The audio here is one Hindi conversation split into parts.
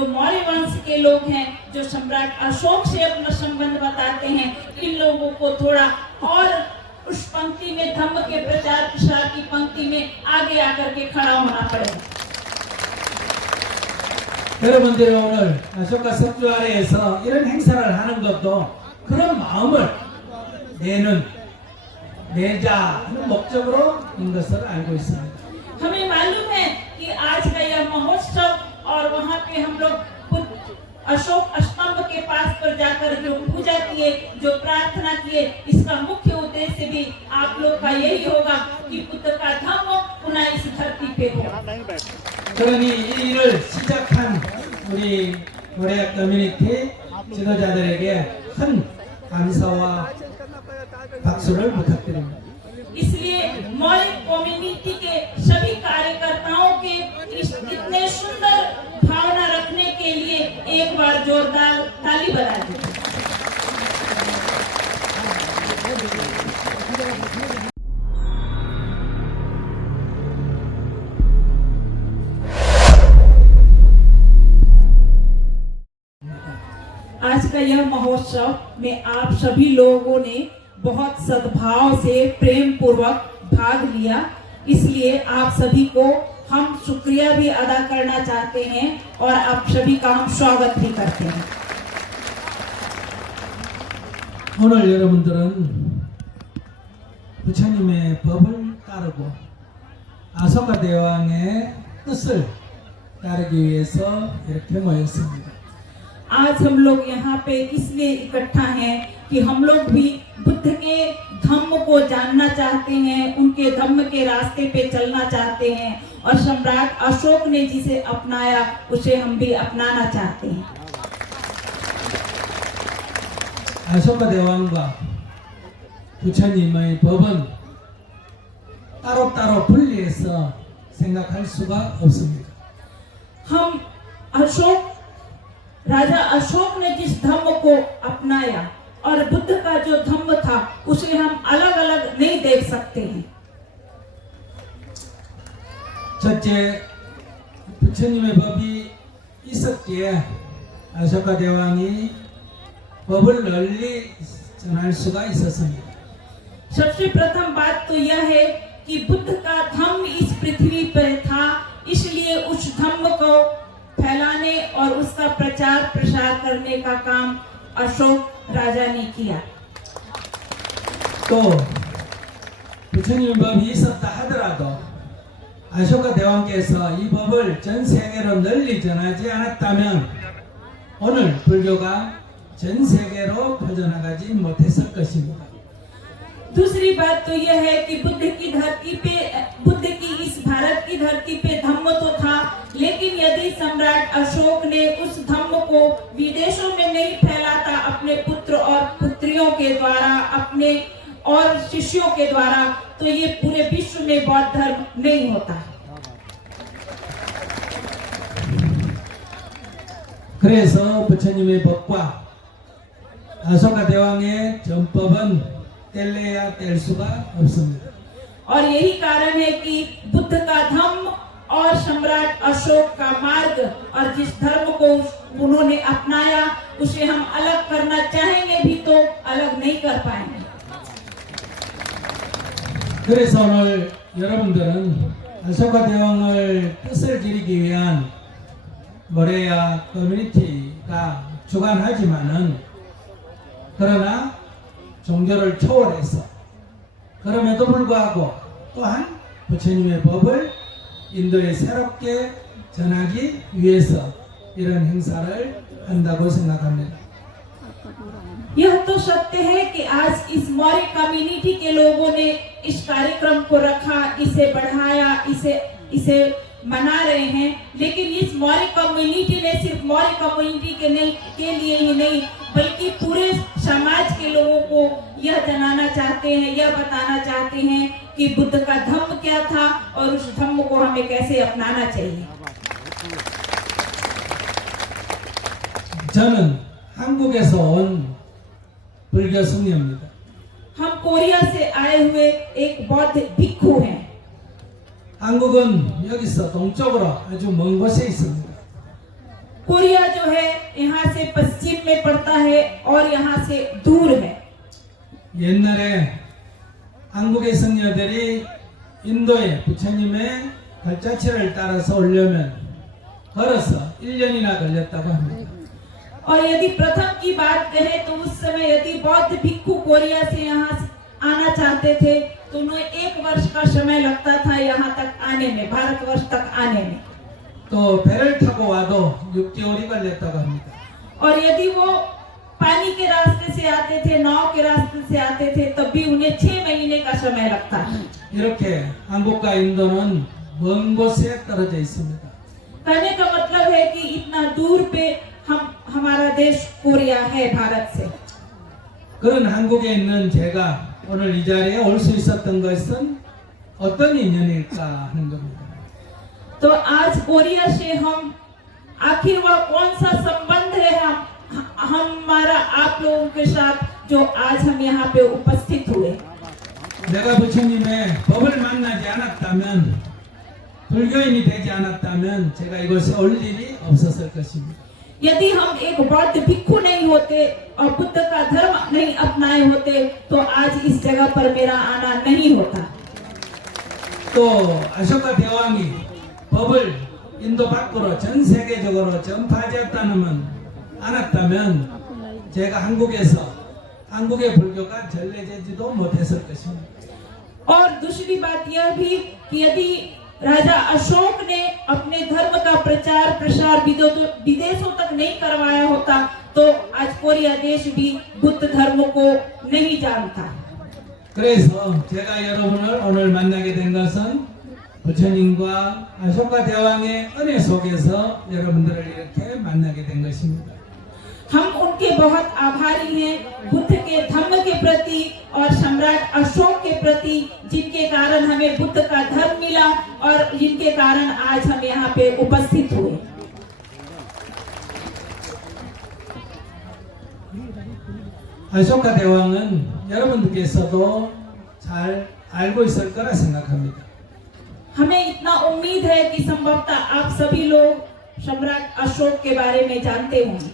जो मौर्य वंश के लोग हैं, जो सम्राट अशोक से अपना संबंध बताते हैं, इन लोगों को थोड़ा और उस पंक्ति में, धम्म के प्रचार प्रसार की पंक्ति में आगे आकर के खड़ा होना पड़ेगा। 여러분들이 오늘 아쇼카 석주 아래에서 이런 행사를 하는 것도 그런 마음을 내자 하는 목적으로 인 것을 알고 있습니다. हमें मालूम है कि आज का यह महोत्सव और वहाँ पे हम लोग अशोक स्तंभ के पास पर जाकर जो पूजा किए, जो प्रार्थना किए, इसका मुख्य उद्देश्य भी आप लोग का यही होगा कि बुद्ध का धम्म पुनः इस धरती पे हो। 그러니 이 일을 시작한 우리 고려 커뮤니티 지도자들에게 큰 감사와 박수를 부탁드립니다. इसलिए मौर्य कम्युनिटी के सभी कार्यकर्ताओं के इस इतने सुंदर भावना रखने के लिए एक बार जोरदार ताली बजा दीजिए। आज का यह महोत्सव में आप सभी लोगों ने बहुत सद्भाव से प्रेम पूर्वक भाग लिया, इसलिए आप सभी को हम शुक्रिया भी अदा करना चाहते हैं और आप सभी का हम स्वागत भी करते हैं। 오늘 여러분들은 부처님의 법을 따르고 아소카 대왕의 뜻을 따르기 위해서 이렇게 모였습니다. आज हम लोग यहाँ पे इसलिए इकट्ठा हैं कि हम लोग भी बुद्ध के धम्म को जानना चाहते हैं, उनके धम्म के रास्ते पे चलना चाहते हैं और सम्राट अशोक ने जिसे अपनाया उसे हम भी अपनाना चाहते हैं। 아소카 대왕과 부처님의 법은 따로따로 분리해서 생각할 수가 없습니다. हम राजा अशोक ने जिस धम्म को अपनाया और बुद्ध का जो धम्म था उसे हम अलग अलग नहीं देख सकते हैं। 첫째, 부처님의 법이 있었기에 아소카 대왕이 법을 널리 전할 수가 있었습니다. सबसे प्रथम बात तो यह है कि बुद्ध का धम्म इस पृथ्वी पर था, इसलिए उस धम्म को फैलाने और उसका प्रचार प्रसार करने का काम अशोक राजा ने किया। 또 부처님의 법이 있었다 하더라도 아소카 대왕께서 이 법을 전 세계로 널리 전하지 않았다면 오늘 불교가 전 세계로 퍼져나가지 못했을 것입니다. दूसरी बात तो यह है कि बुद्ध की इस भारत की धरती पे धम्म तो था, लेकिन यदि सम्राट अशोक ने उस धम्म को विदेशों में नहीं फैलाता अपने पुत्र और पुत्रियों के द्वारा, अपने और शिष्यों के द्वारा, तो ये पूरे विश्व में बौद्ध धर्म नहीं होता। 그래서 부처님의 법과 아소카 대왕의 전법은 뗄래야 뗄 수가 없습니다. और यही कारण है कि बुद्ध का धम्म और सम्राट अशोक का मार्ग और जिस धर्म को उन्होंने अपनाया उसे हम अलग करना चाहेंगे भी तो अलग नहीं कर पाएंगे। 그래서 오늘 여러분들은 아소카 대왕을 뜻을 기리기 위한 모레야 커뮤니티가 주관하지만은 그러나 종교를 초월해서 그럼에도 불구하고 또한 부처님의 법을 인도에 새롭게 전하기 위해서 이런 행사를 한다고 생각합니다. यह तो सत्य है कि आज इस मौर्य कम्युनिटी के लोगों ने इस कार्यक्रम को रखा, इसे बढ़ाया, इसे मना रहे हैं, लेकिन इस मौर्य कम्युनिटी ने सिर्फ मौर्य कम्युनिटी के लिए ही नहीं बल्कि पूरे समाज के लोगों को यह जनाना चाहते हैं, यह बताना चाहते हैं कि बुद्ध का धम्म क्या था और उस धम्म को हमें कैसे अपनाना चाहिए। 저는 한국에서 온 불교 승려입니다. हम कोरिया से आए हुए एक बौद्ध भिक्षु हैं। 한국은 여기서 동쪽으로 아주 먼 곳에 있습니다. कोरिया जो है यहाँ से पश्चिम में पड़ता है और यहाँ से दूर है। 옛날에 한국의 성녀들이 인도에 부처님의 발자취를 따라서 오려면 걸어서 1년이나 걸렸다고 합니다. और यदि प्रथम की बात करें तो उस समय यदि बौद्ध भिक्षु कोरिया से यहाँ आना चाहते थे तो उन्हें 1 वर्ष का समय लगता था यहाँ तक आने में, भारतवर्ष तक आने में। 또 배를 타고 와도 6개월이 걸렸다고 합니다. और यदि वो पानी के रास्ते से आते थे, नाव के रास्ते से आते थे, तब भी उन्हें 6 महीने का समय लगता है। 이렇게 한국과 인도는 먼 곳에 떨어져 있습니다. कहने का मतलब है कि इतना दूर पे हमारा देश कोरिया है भारत से। 그런 한국에 있는 제가 오늘 이 자리에 올 수 있었던 것은 어떤 인연일까 하는 겁니다. तो आज कोरिया से हम आखिर वह कौन सा संबंध है हमारा आप लोगों के साथ जो आज हम यहाँ पे उपस्थित हुए। 내가 부처님의 법을 만나지 않았다면 불교인이 되지 않았다면 제가 이곳에 올 일이 없었을 것입니다. यदि हम एक बौद्ध भिक्षु नहीं होते और बुद्ध का धर्म नहीं अपनाए होते तो आज इस जगह पर मेरा आना नहीं होता। 또 아쇼카 대왕이 법을 인도 밖으로 전 세계적으로 전파하였다면 않았다면 제가 한국에서 한국의 불교가 전래되지도 못했을 것입니다. और दूसरी बात यह भी कि यदि राजा अशोक ने अपने धर्म का प्रचार प्रसार विदेशों तक नहीं करवाया होता तो आज कोरिया देश भी बुद्ध धर्म को नहीं जानता। 그래서 제가 여러분을 오늘 만나게 된 것은 부처님과 아쇼카 대왕의 은혜 속에서 여러분들을 이렇게 만나게 된 것입니다. हम उनके बहुत आभारी हैं, बुद्ध के धर्म के प्रति और सम्राट अशोक के प्रति, जिनके कारण हमें बुद्ध का धर्म मिला और जिनके कारण आज हम यहाँ पे उपस्थित हुए। 아쇼카 대왕은 여러분들께서도 잘 알고 있을 거라 생각합니다. हमें इतना उम्मीद है कि संभवतः आप सभी लोग सम्राट अशोक के बारे में जानते होंगे।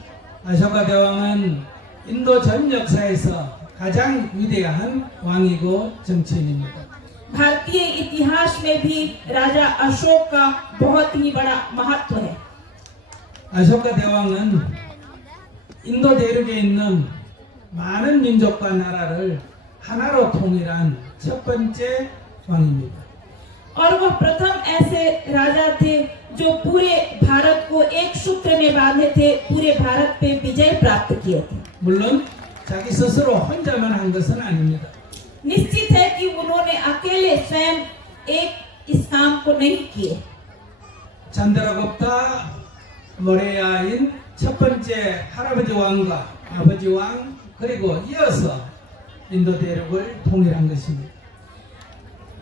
아쇼카 대왕은 인도 전 역사에서 가장 위대한 왕이고 정치인입니다. भारतीय इतिहास में भी राजा अशोक का बहुत ही बड़ा महत्व है। 아쇼카 대왕은 인도 대륙에 있는 많은 민족과 나라를 하나로 통일한 첫 번째 왕입니다. और वह प्रथम ऐसे राजा थे जो पूरे भारत को एक सूत्र में बांधे थे, पूरे भारत पे विजय प्राप्त किए थे। 물론 자기 스스로 혼자만 한 것은 아닙니다. निश्चित है कि उन्होंने अकेले स्वयं एक इस काम को नहीं किए। 찬드라굽타 모레야인 첫 번째 할아버지 왕과 아버지 왕 그리고 이어서 인도 대륙을 통일한 것입니다.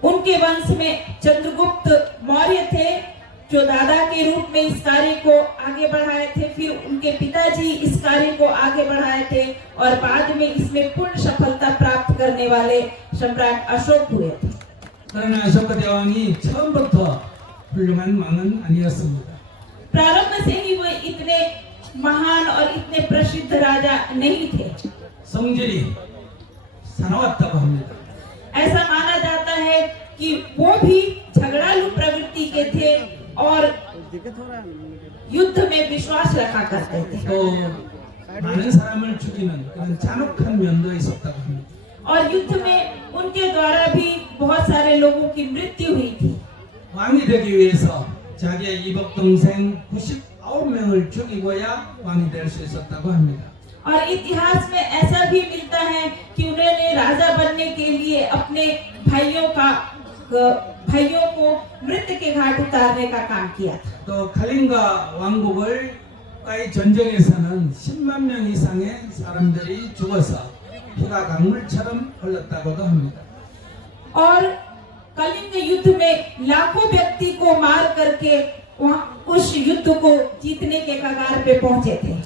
उनके वंश में चंद्रगुप्त मौर्य थे जो दादा के रूप में इस कार्य को आगे बढ़ाए थे, फिर उनके पिताजी इस कार्य को आगे बढ़ाए थे और बाद में इसमें पूर्ण सफलता प्राप्त करने वाले सम्राट अशोक हुए थे। 그러나 아쇼카 대왕이 처음부터 훌륭한 왕은 아니었습니다. प्रारंभ से ही वो इतने महान और इतने प्रसिद्ध राजा नहीं थे। 성질이 사나웠다고 합니다. ऐसा माना जाता है कि वो भी झगड़ालू प्रवृत्ति के थे और युद्ध में विश्वास रखा करते थे। 또 많은 사람을 죽이는 그런 잔혹한 면도 있었다고 합니다. और युद्ध में उनके द्वारा भी बहुत सारे लोगों की मृत्यु हुई थी। 왕이 되기 위해서 자기의 이복 동생 99명을 죽이고야 왕이 될 수 있었다고 합니다. और इतिहास में ऐसा भी मिलता है कि उन्होंने राजा बनने के लिए अपने भाइयों को मृत्यु के घाट उतारने का काम किया था। 또 칼린가 왕국과의 전쟁에서는 10만 명 이상의 사람들이 죽어서 피가 강물처럼 흘렀다고도 합니다. और कलिंग युद्ध में लाखों व्यक्ति को मार करके उस युद्ध को जीतने के कगार पे पहुंचे थे।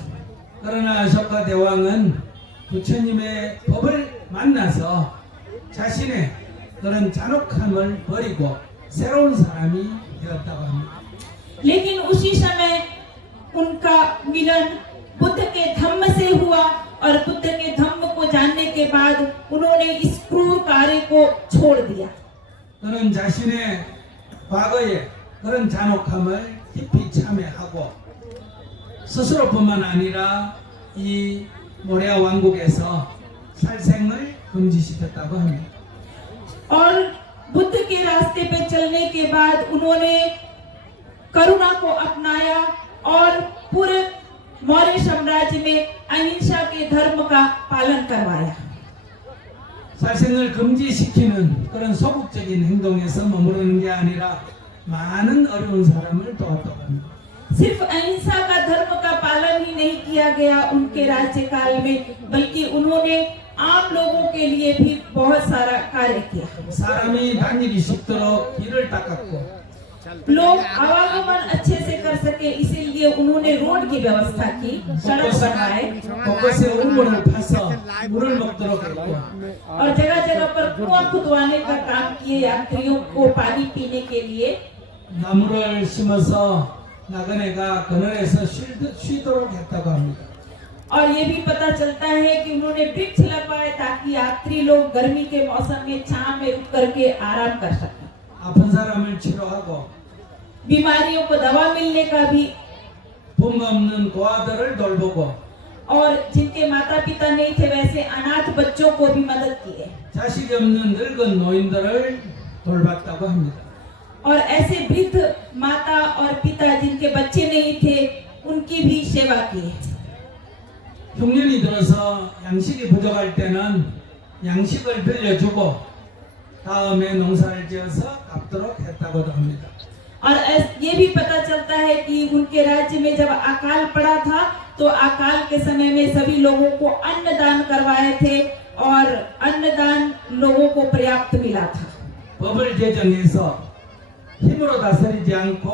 그러나 아쇼카 대왕은 부처님의 법을 만나서 자신의 그런 잔혹함을 버리고 새로운 사람이 되었다고 합니다. लेकिन उसी समय उनका मिलन बुद्ध के धम्म से हुआ और बुद्ध के धम्म को जानने के बाद उन्होंने इस क्रूर कार्य को छोड़ दिया। 그는 자신의 과거에 그런 잔혹함을 깊이 참회하고 스스로뿐만 아니라 이 모레아 왕국에서 살생을 금지시켰다고 합니다. और बुद्ध के रास्ते पे चलने के बाद उन्होंने करुणा को अपनाया और पूरे मौर्य साम्राज्य में अहिंसा के धर्म का पालन करवाया। 살생을 금지시키는 그런 소극적인 행동에서 머무르는 게 아니라 많은 어려운 사람을 도왔다고 합니다. सिर्फ अहिंसा का धर्म का पालन ही नहीं किया गया उनके राज्यकाल में, बल्कि उन्होंने आम लोगों के लिए भी बहुत सारा कार्य किया। 사람이 다니기 쉽도록 길을 닦았고 लोग आवागमन अच्छे से कर सके इसीलिए उन्होंने रोड की व्यवस्था की, सड़क बनाए 곳곳에 우물을 파서 물을 먹도록 했고 और जगह जगह पर कुआं खुदवाने का काम किए यात्रियों को पानी पीने के लिए। 나무를 심어서 나그네가 그늘에서 쉬도록 했다고 합니다. और ये भी पता चलता है कि उन्होंने वृक्ष लगाए ताकि यात्री लोग गर्मी के मौसम में छांव में रुक करके आराम कर सकें। 아픈 사람을 치료하고 बीमारियों को दवा मिलने का भी, 부모 없는 고아들을 돌보고 और जिनके माता पिता नहीं थे वैसे अनाथ बच्चों को भी मदद किए 자식이 없는 늙은 노인들을 돌봤다고 합니다. और ऐसे वृद्ध माता और पिता जिनके बच्चे नहीं थे उनकी भी सेवा की। 흉년이 들어서 양식이 부족할 때는 양식을 빌려주고 다음에 농사를 지어서 갚도록 했다고도 합니다. और ये भी पता चलता है कि उनके राज्य में जब अकाल पड़ा था तो अकाल के समय में सभी लोगों को अन्नदान करवाए थे और अन्नदान लोगों को पर्याप्त मिला था। 법을 제정해서 힘으로 다스리지 않고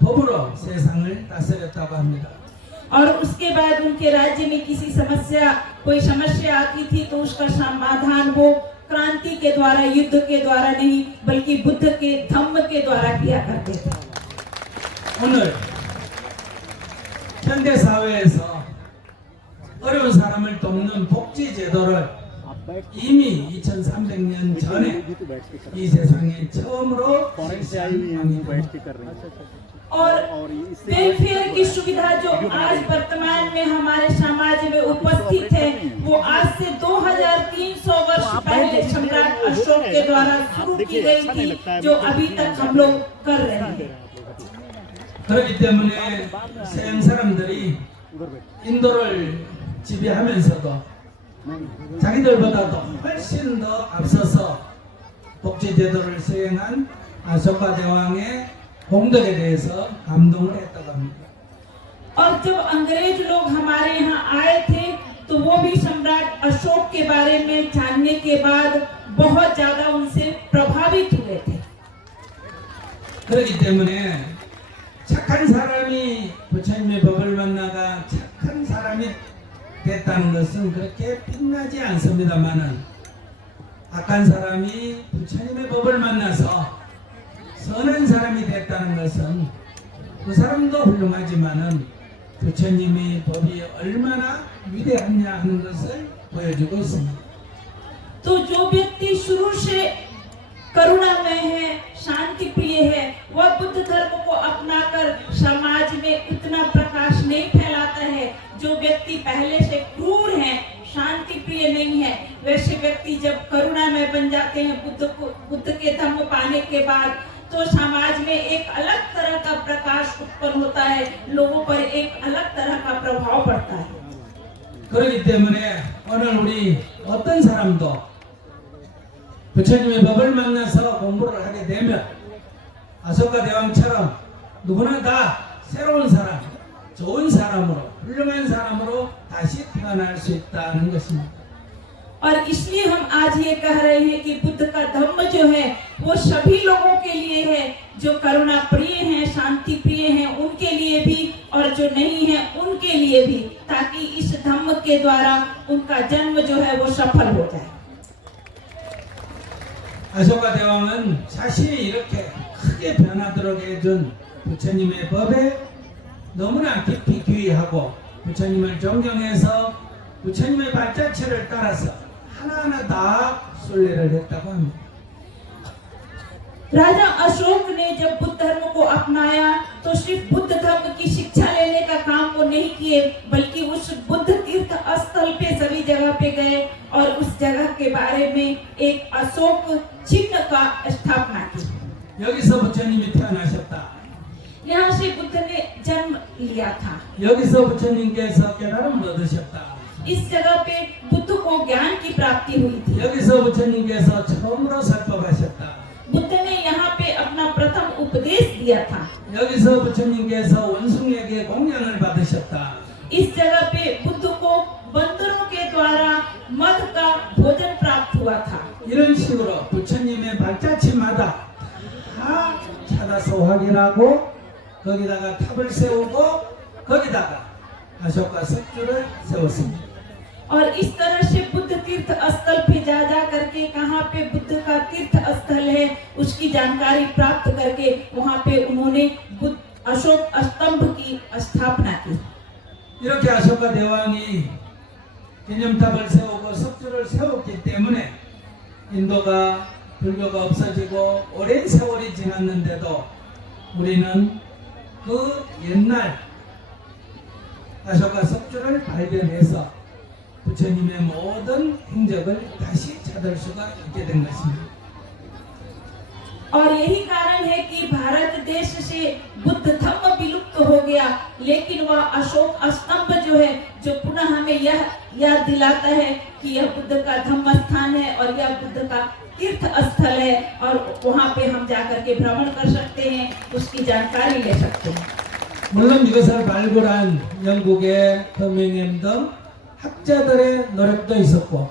법으로 세상을 다스렸다고 합니다. और उसके बाद उनके राज्य में कोई समस्या आती थी तो उसका समाधान वो क्रांति के द्वारा, युद्ध के द्वारा नहीं बल्कि बुद्ध के धम्म के द्वारा किया करते थे। 오늘 현대 사회에서 어려운 사람을 돕는 복지 제도를 이미 2300년 전에 이 세상에 처음으로 실시한 왕입니다. और वेलफेयर की सुविधा जो आज वर्तमान में हमारे समाज में उपस्थित है वो आज से 2300 वर्ष पहले सम्राट अशोक के द्वारा शुरू की गई थी, जो अभी तक हम लोग कर रहे हैं। 그렇기 때문에 서양 사람들이 인도를 지배하면서도 자기들보다도 훨씬 더 앞서서 복지 제도를 수행한 아소카 대왕의 공덕에 대해서 감동을 했다고 합니다. और जब अंग्रेज लोग हमारे यहाँ आए थे तो वो भी सम्राट अशोक के बारे में जानने के बाद बहुत ज्यादा उनसे प्रभावित हुए थे। 그렇기 때문에 착한 사람이 부처님의 법을 만나가 착한 사람이 됐다는 것은 그렇게 빛나지 않습니다만은 악한 사람이 부처님의 법을 만나서 선한 사람이 됐다는 것은 그 사람도 훌륭하지만은 부처님의 법이 얼마나 위대하냐 하는 것을 보여주고 있습니다. तो जो व्यक्ति शुरू से करुणामय है, शांति प्रिय है, वह बुद्ध धर्म को अपनाकर समाज में उतना प्रकाश नहीं फैलाता है। जो व्यक्ति पहले से क्रूर है, शांति प्रिय नहीं है, वैसे व्यक्ति जब करुणामय बन जाते हैं बुद्ध के धम्म पाने के बाद, तो समाज में एक अलग तरह का प्रकाश उत्पन्न होता है, लोगों पर एक अलग तरह का प्रभाव पड़ता है। 그렇기 때문에 오늘 우리 어떤 사람도 부처님의 법을 만나서 공부를 하게 되면 아소카 대왕처럼 누구나 다 새로운 사람, 좋은 사람으로, 훌륭한 사람으로 다시 태어날 수 있다는 것입니다. और इसलिए हम आज ये कह रहे हैं कि बुद्ध का धम्म जो है वो सभी लोगों के लिए है, जो करुणा प्रिय हैं, शांति प्रिय हैं उनके लिए भी और जो नहीं है उनके लिए भी, ताकि इस धम्म के द्वारा उनका जन्म जो है वो सफल हो जाए। 아소카 대왕은 자신이 이렇게 크게 변하도록 해준 부처님의 법에 너무나 깊이 귀의하고 부처님을 존경해서 부처님의 발자취를 따라서 하나하나 다 순례를 했다고 합니다. राजा अशोक ने जब बुद्ध धर्म को अपनाया तो सिर्फ बुद्ध धर्म की शिक्षा लेने का काम वो नहीं किए, बल्कि उस बुद्ध तीर्थ स्थल पे सभी जगह पे गए और उस जगह के बारे में एक अशोक चिन्ह का स्थापना की। 여기서 부처님이 태어나셨다. यहाँ से बुद्ध ने जन्म लिया था। 여기서 부처님께서 깨달음을 얻으셨다. इस जगह पे बुद्ध को ज्ञान की प्राप्ति हुई थी। 여기서 부처님께서 처음으로 설법하셨다. बुद्ध ने यहाँ पे अपना प्रथम उपदेश दिया था। 여기서 부처님께서 원숭이에게 공양을 받으셨다. इस जगह पे बुद्ध को बंदरों के द्वारा मध का भोजन प्राप्त हुआ था। 이런 식으로 부처님의 발자취마다 다 찾아서 확인하고 거기다가 탑을 세우고 거기다가 अशोका 석주를 세웠습니다. और इस तरह से बुद्ध तीर्थ स्थल पे जा करके कहाँ पे बुद्ध का तीर्थ स्थल है उसकी जानकारी प्राप्त करके वहाँ पे उन्होंने बुद्ध अशोक स्तंभ की स्थापना की। 이렇게 아쇼카 대왕이 기념탑을 세우고 석주를 세웠기 때문에 인도가 불교가 없어지고 오랜 세월이 지났는데도 우리는 그 옛날 아쇼카 석주를 발견해서 부처님의 모든 행적을 다시 찾을 수가 있게 된 것입니다. और यही कारण है कि भारत देश से बुद्ध धम्म विलुप्त हो गया, लेकिन वह अशोक स्तंभ जो है जो पुनः हमें यह याद दिलाता है कि यह बुद्ध का धम्म स्थान है और यह बुद्ध का तीर्थ स्थल है और वहाँ पे हम जाकर के भ्रमण कर सकते हैं, उसकी जानकारी ले सकते हैं। 물론 이것을 발굴한 영국의 커밍햄 등 학자들의 노력도 있었고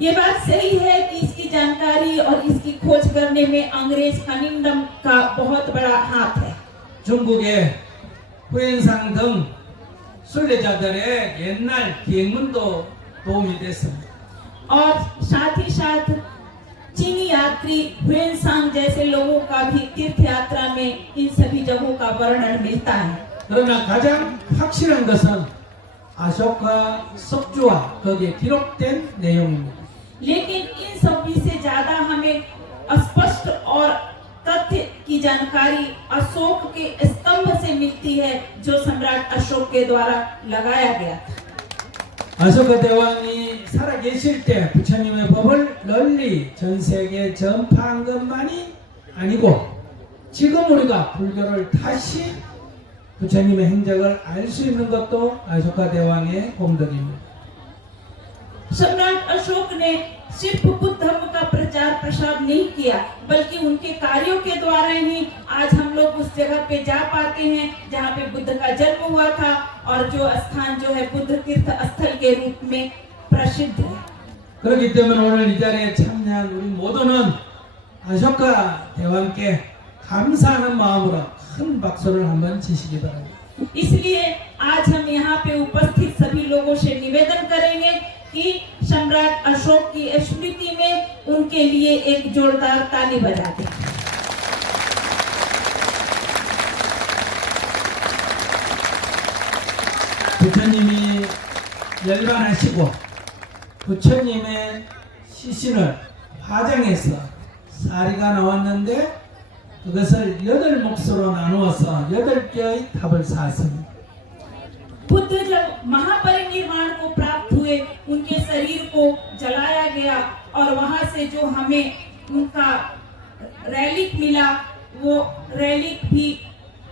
ये बात सही है कि इसकी जानकारी और इसकी खोज करने में अंग्रेज कनिंगडम का बहुत बड़ा हाथ है। 중국의 후엔상 등 순례자들의 옛날 기행문도 도움이 됐습니다. और साथ ही साथ चीनी यात्री हुएनसांग जैसे लोगों का भी तीर्थ यात्रा में इन सभी जगहों का वर्णन मिलता है। 그러나 가장 확실한 것은 아쇼카 석주와 거기에 기록된 내용입니다. लेकिन इन सभी से ज्यादा हमें स्पष्ट और तथ्य की जानकारी अशोक के स्तंभ से मिलती है जो सम्राट अशोक के द्वारा लगाया गया था। 아쇼카 대왕이 살아계실 때 부처님의 법을 널리 전 세계에 전파한 것만이 아니고 지금 우리가 불교를 다시 부처님의 행적을 알 수 있는 것도 아쇼카 대왕의功德입니다. सम्राट अशोक ने सिर्फ बुद्ध धर्म का प्रचार प्रसार नहीं किया, बल्कि उनके कार्यों के द्वारा ही आज हम लोग उस जगह पे जा पाते हैं जहाँ पे बुद्ध का जन्म हुआ था और जो स्थान जो है बुद्ध तीर्थ स्थल के रूप में प्रसिद्ध है। 그렇기 때문에 오늘 이 자리에 참여한 우리 모두는 아쇼카 대왕께 감사하는 마음으로 큰 박수를 한번 치시기 바랍니다. इसलिए आज हम यहाँ पे उपस्थित सभी लोगों से निवेदन करेंगे कि सम्राट अशोक की स्मृति में उनके लिए एक जोरदार ताली बजा दें। 부처님이 열반하시고 부처님의 시신을 화장해서 사리가 나왔는데 그것을 8몫으로 나누어서 8개의 탑을 쌓았습니다. बुद्ध जब महापरिनिर्वाण को प्राप्त हुए उनके शरीर को जलाया गया और वहां से जो हमें उनका रैलिक मिला वो रैलिक भी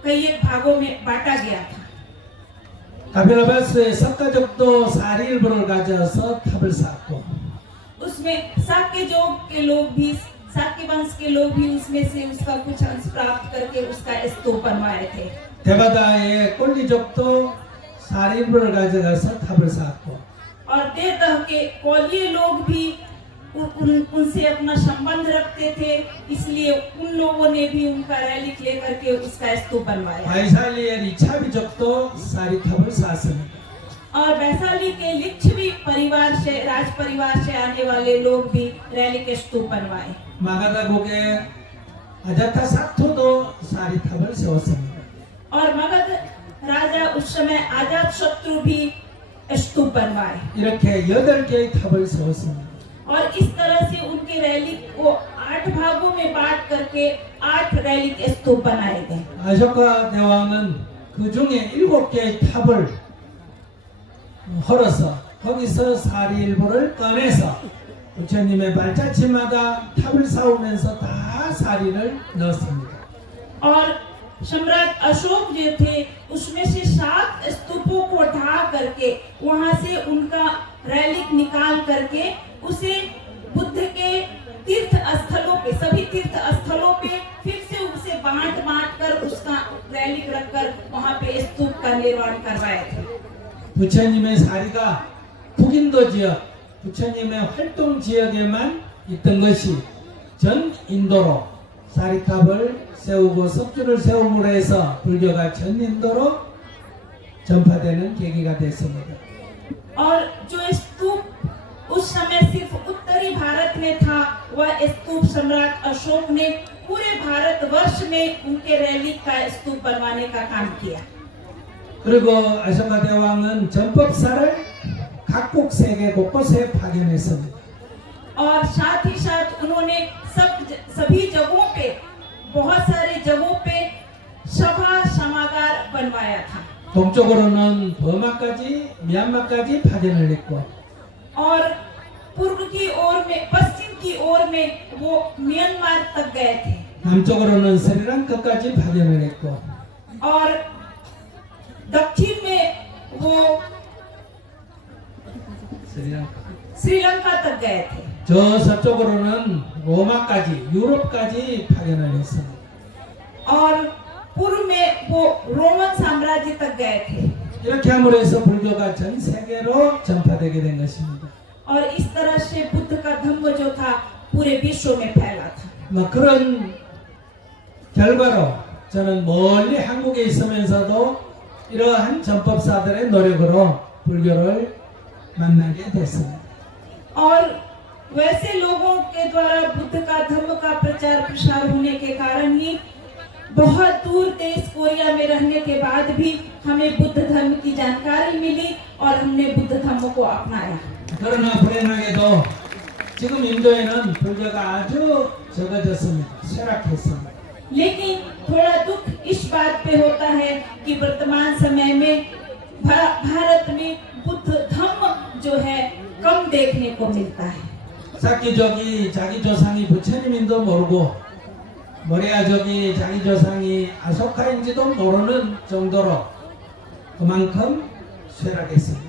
कई एक भागों में बांटा गया था। 가빌라바스의 석가족도 사리일보를 가져서 탑을 쌓았고 उसमें साक्य जोग के लोग भी साक्य वंश के लोग भी उसमें से उसका कुछ अंश प्राप्त करके उसका स्तूप बनवाए थे। 대바다의 꼴리족도 사리일보를 가져가서 탑을 쌓았고 और देवदह के कौलिये लोग भी उनसे अपना संबंध रखते थे, इसलिए उन लोगों ने भी उनका रैलिक लेकर के उसका स्तूप बनवाया। 바이살리의 리차비족도 사리탑을 쌓았습니다. और वैशाली के लिच्छवी परिवार से राज परिवार से आने वाले लोग भी रैलिक स्तूप बनवाए। 마가다국의 아자타 사토도 사리탑을 세웠습니다. और मगध राजा उस समय अजात शत्रु भी स्तूप बनवाए 이렇게 8개의 탑을 세웠습니다. और इस तरह से उनके रैली को 8 भागों में बांट करके 8 रैली के स्तूप बनाए गए। 아쇼카 대왕은 그 중에 7개의 탑을 헐어서 거기서 사리 일부를 꺼내서 부처님의 발자취마다 탑을 쌓으면서 다 사리를 넣었습니다. और सम्राट अशोक जो थे उसमें से 7 स्तूपों को ढा करके वहां से उनका रैलिक निकाल करके उसे बुद्ध के तीर्थ स्थलों पे सभी तीर्थ स्थलों पे फिर से उसे बांट बांट कर उसका रैलिक रखकर वहां पे स्तूप का निर्माण करवाए थे। 부처님의 사리가 북인도 지역, 부처님의 활동 지역에만 있던 것이 전 인도로 사리탑을 세우고 석주를 세움으로 해서 불교가 전 인도로 전파되는 계기가 됐습니다. और जो स्तूप उस समय सिर्फ उत्तरी भारत में था वह स्तूप सम्राट अशोक ने पूरे भारतवर्ष में उनके रैली का स्तूप बनवाने का काम किया। 그리고 아쇼카 대왕은 전법사를 각국 세계 곳곳에 파견했습니다. और साथ ही साथ उन्होंने सभी जगहों पे बहुत सारे जगहों पे सभा समागार बनवाया था 동쪽으로는 버마까지 미얀마까지 파견을 했고 और पूर्व की ओर में पश्चिम की ओर में वो म्यांमार तक गए थे 남쪽으로는 스리랑카까지 파견을 했고 और दक्षिण में वो श्रीलंका तक गए थे 저 서쪽으로는 로마까지 유럽까지 파견을 했습니다. और पूर्व में वो रोमन साम्राज्य तक गए थे 이렇게 함으로 해서 불교가 전 세계로 전파되게 된 것입니다. और इस तरह से बुद्ध का धम्म जो था पूरे विश्व में फैला था। 뭐 그런 결과로 저는 멀리 한국에 있으면서도 이러한 전법사들의 노력으로 불교를 만나게 됐습니다. और वैसे लोगों के द्वारा बुद्ध का धर्म का प्रचार प्रसार होने के कारण ही बहुत दूर देश कोरिया में रहने के बाद भी हमें बुद्ध धर्म की जानकारी मिली और हमने बुद्ध धर्म को अपनाया। 그러나 불행하게도 지금 인도에는 불교가 아주 적어졌습니다. 쇠락했습니다. लेकिन थोड़ा दुख इस बात पे होता है कि वर्तमान समय में भारत में बुद्ध धर्म जो है कम देखने को मिलता है। 사키족이 자기 조상이 부처님인도 모르고 모레아족이 자기 조상이 아소카인지도 모르는 정도로 그만큼 쇠락했습니다.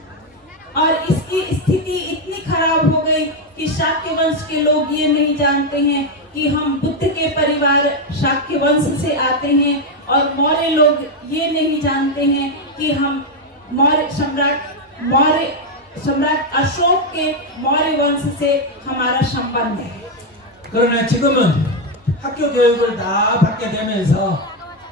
और इसकी स्थिति इतनी खराब हो गई कि शाक्य वंश के लोग ये नहीं जानते हैं कि हम बुद्ध के परिवार शाक्य वंश से आते हैं और मौर्य लोग ये नहीं जानते हैं कि हम सम्राट अशोक के मौर्य वंश से हमारा संबंध है। 그러나 지금은 학교 교육을 다 받게 되면서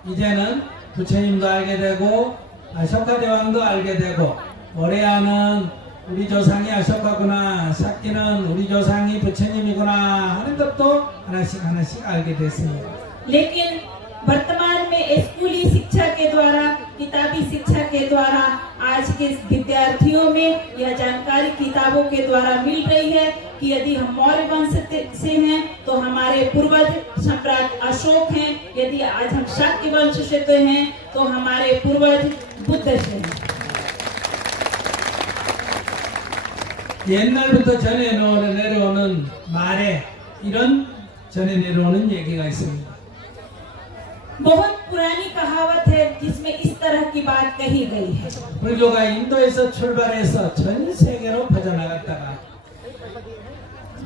이제는 부처님도 알게 되고 아쇼카 대왕도 알게 되고 모레아는 우리 조상이 아쇼카구나 사키는 우리 조상이 부처님이구나 하는 것도 하나씩 하나씩 알게 됐습니다. लेकिन वर्तमान में स्कूली शिक्षा के द्वारा किताबी शिक्षा के द्वारा आज के विद्यार्थियों में यह जानकारी किताबों के द्वारा मिल रही है कि यदि हम मौर्य वंश से हैं तो हमारे पूर्वज सम्राट अशोक हैं, यदि आज हम शाक्य वंश से तो हैं तो हमारे पूर्वज बुद्ध से हैं। 옛날부터 전해 내려오는 말에 이런 전해 내려오는 얘기가 있습니다. बहुत पुरानी कहावत है जिसमें इस तरह की बात कही गई है। 불교가 인도에서 출발해서 전 세계로 퍼져나갔다가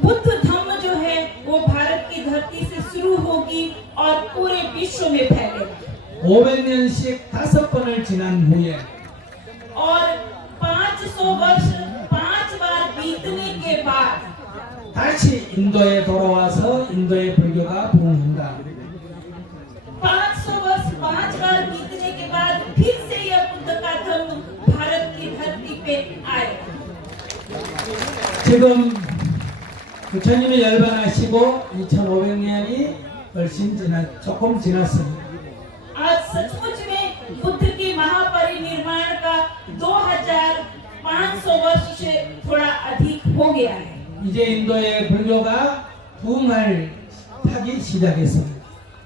बुद्ध धर्म जो है वो भारत की धरती से शुरू होगी और पूरे विश्व में फैलेगा 500년씩 5번을 지난 후에 और 500 वर्ष 5 बार बीतने के बाद 다시 인도에 돌아와서 인도의 불교가 부흥한다. 500 वर्ष 5 बार बीतने के बाद फिर से यह बुद्ध का धर्म भारत की धरती पे आएगा। 지금 부처님이 열반하시고 2500년이 조금 지났습니다. आज सचमुच में बुद्ध की महापरिनिर्वाण से थोड़ा अधिक हो गया है। 이제 인도의 불교가 부흥할 타기 시작했습니다.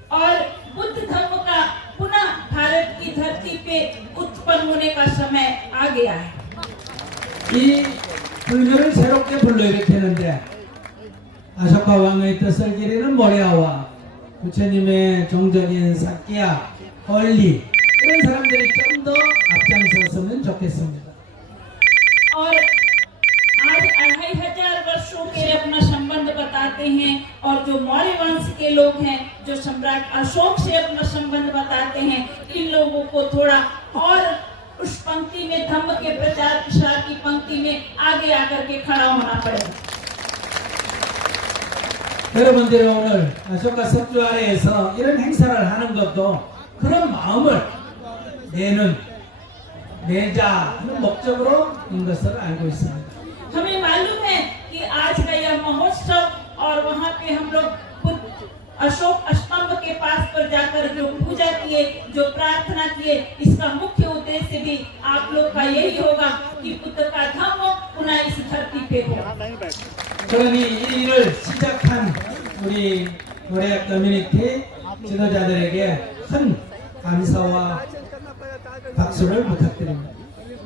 और बुद्ध धर्म का पुनः भारत की धरती पे उत्पन्न होने का समय आ गया है। 이 불교를 새롭게 불러일으키는데 아쇼카 왕의 뜻을 기리는 모리아와 부처님의 종적인 사키야, 헐리 이런 사람들이 좀 더 앞장섰으면 좋겠습니다. और आज 2500 वर्षों के अपना संबंध बताते हैं और जो मौर्य वंश के लोग हैं, जो सम्राट अशोक से अपना संबंध बताते हैं, इन लोगों को थोड़ा और उस पंक्ति में धम्म के प्रचार प्रसार की पंक्ति में आगे आकर के खड़ा होना पड़ेगा। 여러분들이 오늘 아쇼카 석주 아래에서 이런 행사를 하는 것도 그런 마음을 내자 하는 목적으로 인 것을 알고 있습니다. हमें मालूम है कि आज का यह महोत्सव और वहाँ पे हम लोग अशोक स्तंभ के पास पर जाकर जो पूजा किए, जो प्रार्थना किए, इसका मुख्य उद्देश्य भी आप लोग का यही होगा कि बुद्ध का धम्म पुनः इस धरती पे हो। 그러니 이 일을 시작한 우리 모래 커뮤니티 지도자들에게 큰 감사와 박수를 부탁드립니다.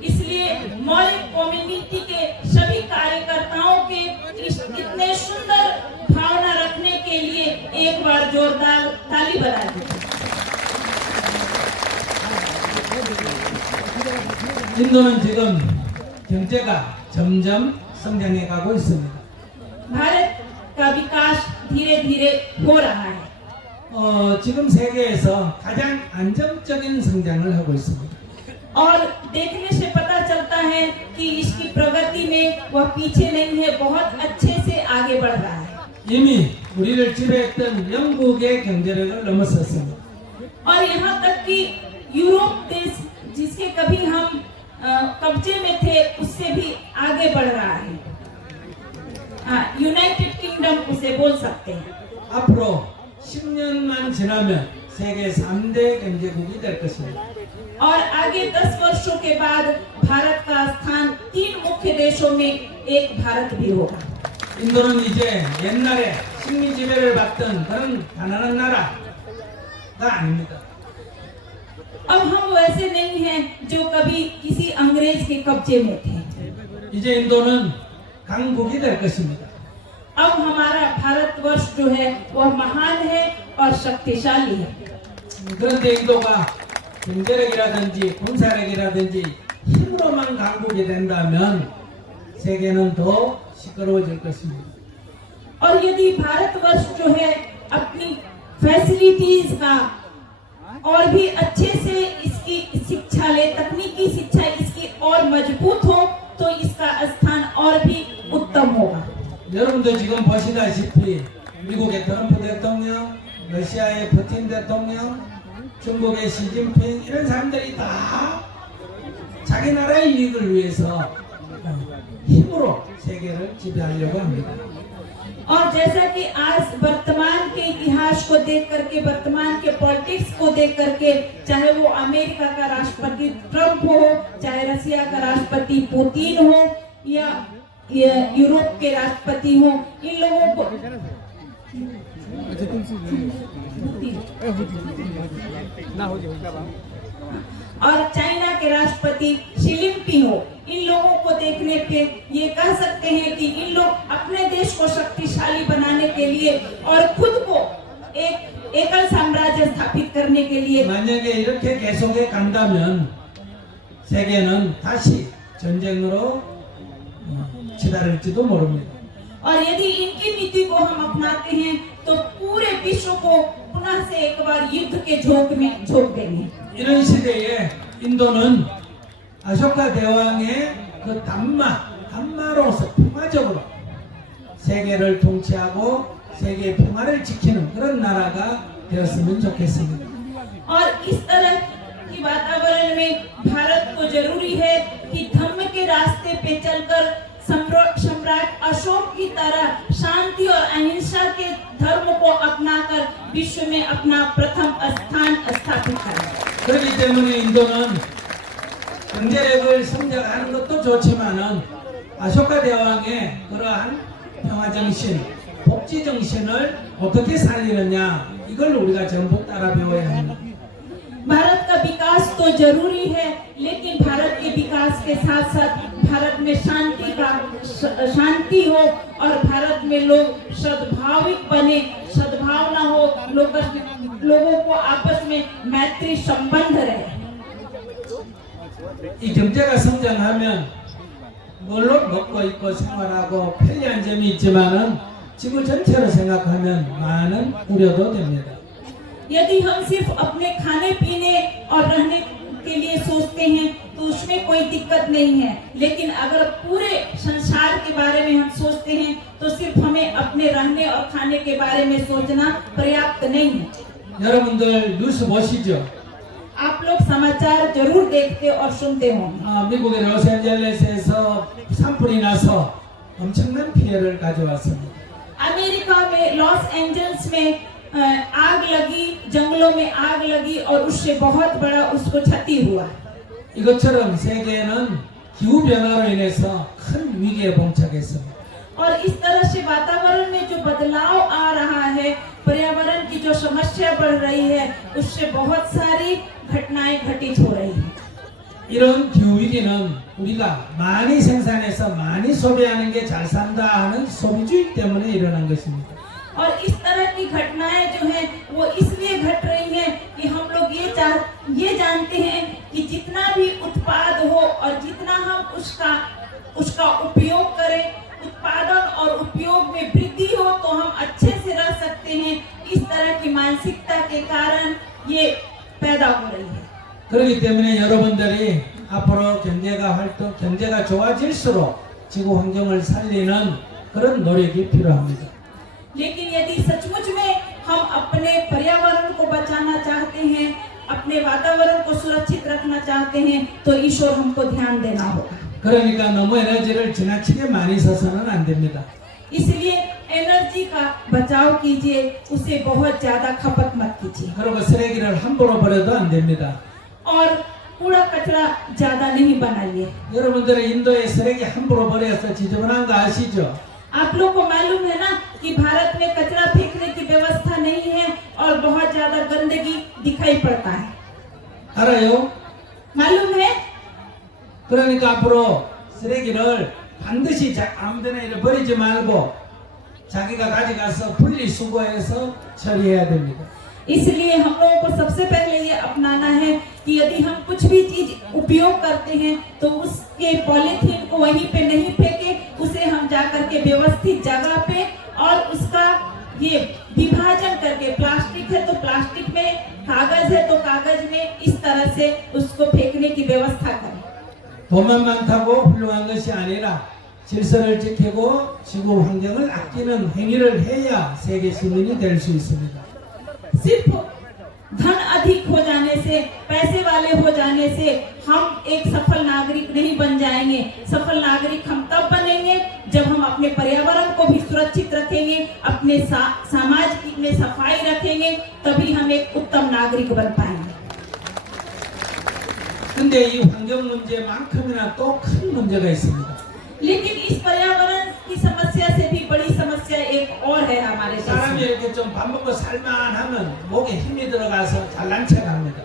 इसलिए मौर्य कम्युनिटी के सभी कार्यकर्ताओं के इस इतने सुंदर भावना रखने के लिए एक बार जोरदार ताली बजा दीजिए। 인도는 지금 경제가 점점 성장해 가고 있습니다. भारत का विकास धीरे धीरे हो रहा है। 지금 세계에서 가장 안정적인 성장을 하고 있습니다. और देखने से पता चलता है कि इसकी प्रगति में वह पीछे नहीं है, बहुत अच्छे से आगे बढ़ रहा है। 이미 우리를 지배했던 영국의 경제력을 넘어섰습니다. और यहाँ तक कि यूरोप देश जिसके कभी हम कब्जे में थे, उससे भी आगे बढ़ रहा है। यूनाइटेड किंगडम उसे बोल सकते हैं। 앞으로 10년만 지나면 세계 3대 경제국이 될 것입니다. और आगे 10 वर्षों के बाद भारत का स्थान 3 मुख्य देशों में एक भारत भी होगा। 인도는 이제 옛날에 식민 지배를 받던 그런 가난한 나라가 아닙니다. अब हम वैसे नहीं हैं जो कभी किसी अंग्रेज के कब्जे में थे। 이제 인도는 강국이 될 것입니다. अब हमारा भारतवर्ष जो है वह महान है और शक्तिशाली है। 그런데 인도가 경제력이라든지 군사력이라든지 힘으로만 강국이 된다면 세계는 더 시끄러워질 것입니다. और यदि भारतवर्ष जो है अपनी फैसिलिटीज का और भी अच्छे से इसकी शिक्षा ले, तकनीकी शिक्षा इसकी और मजबूत हो, तो इसका स्थान और भी उत्तम होगा। 여러분도 지금 보시다시피 미국의 트럼프 대통령, 러시아의 푸틴 대통령, 중국의 시진핑 이런 사람들이 다 자기 나라의 이익을 위해서 힘으로 세계를 지배하려고 합니다. और जैसा कि आज वर्तमान के इतिहास को देख करके, वर्तमान के पॉलिटिक्स को देख करके, चाहे वो अमेरिका का राष्ट्रपति ट्रम्प हो, चाहे रसिया का राष्ट्रपति पुतिन हो, या यूरोप के राष्ट्रपति हो, इन लोगों को और चाइना के राष्ट्रपति शी जिनपिंग हो, इन लोगों को देखने पे ये कह सकते हैं कि इन लोग अपने देश को शक्तिशाली बनाने के लिए और खुद को एक एकल साम्राज्य स्थापित करने के लिए 만약에 이렇게 계속해 간다면 세계는 다시 전쟁으로 치달을지도 모릅니다. और यदि इनकी नीति को हम अपनाते हैं तो पूरे विश्व को पुनः से एक बार युद्ध के झोंक में झोंक देंगे। 이런 시대에 인도는 아쇼카 대왕의 그 담마로서 평화적으로 세계를 통치하고 세계의 평화를 지키는 그런 나라가 되었으면 좋겠습니다. और इस तरह की वातावरण में भारत को जरूरी है कि धम्म के रास्ते पे चलकर सम्राट अशोक की तरह शांति और अहिंसा के धर्म को अपनाकर विश्व में अपना प्रथम स्थान स्थापित करें। 그렇기 때문에 인도는 경제력을 성장하는 것도 좋지만은 아쇼카 대왕의 그러한 평화 정신, 복지 정신을 어떻게 살리느냐 이걸 우리가 전부 따라 배워야 합니다. भारत का विकास तो जरूरी है, लेकिन भारत के विकास के साथ साथ भारत में शांति हो और भारत में लोग सद्भाविक बने, सद्भावना हो, लोगों को आपस में मैत्री संबंध रहे। 이 경제가 성장하면 물론 먹고 입고 생활하고 편리한 점이 있지만은 지구 전체로 생각하면 많은 우려도 됩니다. यदि हम सिर्फ अपने खाने पीने और रहने के लिए सोचते हैं तो उसमें कोई दिक्कत नहीं है, लेकिन अगर पूरे संसार के बारे में हम सोचते हैं तो सिर्फ हमें अपने रहने और खाने के बारे में सोचना पर्याप्त नहीं है। 여러분들 뉴스 보시죠? आप लोग समाचार जरूर देखते और सुनते होंगे। 미국의 로스앤젤레스에서 산불이 나서 엄청난 피해를 가져왔습니다. अमेरिका में लॉस एंजल्स में आग लगी, जंगलों में आग लगी और उससे बहुत बड़ा उसको क्षति हुआ। 이것처럼 세계는 기후 변화로 인해서 큰 위기에 봉착했습니다. और इस तरह से वातावरण में जो बदलाव आ रहा है, पर्यावरण की जो समस्या बढ़ रही है, उससे बहुत सारी घटनाएं घटित हो रही है। 이런 기후 위기는 우리가 많이 생산해서 많이 소비하는 게 잘 산다 하는 소비주의 때문에 일어난 것입니다. और इस तरह की घटनाएं जो हैं वो इसलिए घट रही हैं कि हम लोग ये जानते हैं कि जितना भी उत्पाद हो और जितना हम उसका उपयोग करें, उत्पादन और उपयोग में वृद्धि हो तो हम अच्छे से रह सकते हैं। इस तरह की मानसिकता के कारण ये पैदा हो रही है। 그렇기 때문에 여러분들이 앞으로 경제가 좋아질수록 지구 환경을 살리는 그런 노력이 필요합니다. लेकिन यदि सचमुच में हम अपने पर्यावरण को बचाना चाहते हैं, अपने वातावरण को सुरक्षित रखना चाहते हैं तो इस ओर हमको ध्यान देना होगा। 그러니까 너무 에너지를 지나치게 많이 써서는 안 됩니다. इसलिए एनर्जी का बचाव कीजिए, उसे बहुत ज्यादा खपत मत कीजिए। 그리고 쓰레기를 함부로 버려도 안 됩니다. और कूड़ा कचरा ज्यादा नहीं बनाइए। 여러분들은 인도에 쓰레기 함부로 버려서 지저분한 거 아시죠? आप लोग को मालूम है ना कि भारत में कचरा फेंकने की व्यवस्था नहीं है और बहुत ज्यादा गंदगी दिखाई पड़ता है। 알아요? मालूम है? 그러니까 앞으로 쓰레기를 반드시 아무데나 이렇게 버리지 말고 자기가 가져가서 분리수거해서 처리해야 됩니다. इसलिए हम लोगों को सबसे पहले ये अपनाना है कि यदि हम कुछ भी चीज उपयोग करते हैं तो उसके पॉलीथीन को वहीं पे नहीं फेंके, उसे हम जाकर के व्यवस्थित जगह पे और उसका ये विभाजन करके, प्लास्टिक है तो प्लास्टिक में, कागज है तो कागज में, इस तरह से उसको फेंकने की व्यवस्था करें। 돈만 많다고 훌륭한 것이 아니라 질서를 지키고 지구 환경을 아끼는 행위를 해야 세계 시민이 될 수 있습니다. सिर्फ धन अधिक हो जाने से, पैसे वाले हो जाने से हम एक सफल नागरिक नहीं बन जाएंगे। सफल नागरिक हम तब बनेंगे जब हम अपने पर्यावरण को भी सुरक्षित रखेंगे, अपने समाज में सफाई रखेंगे, तभी हम एक उत्तम नागरिक बन पाएंगे। 근데 이 환경 문제만큼이나 또 큰 문제가 있습니다. लेकिन इस पर्यावरण की समस्या से भी बड़ी समस्या एक और है हमारे देश 사람이 में। 이렇게 좀 밥 먹고 살만하면 목에 힘이 들어가서 잘난 척합니다.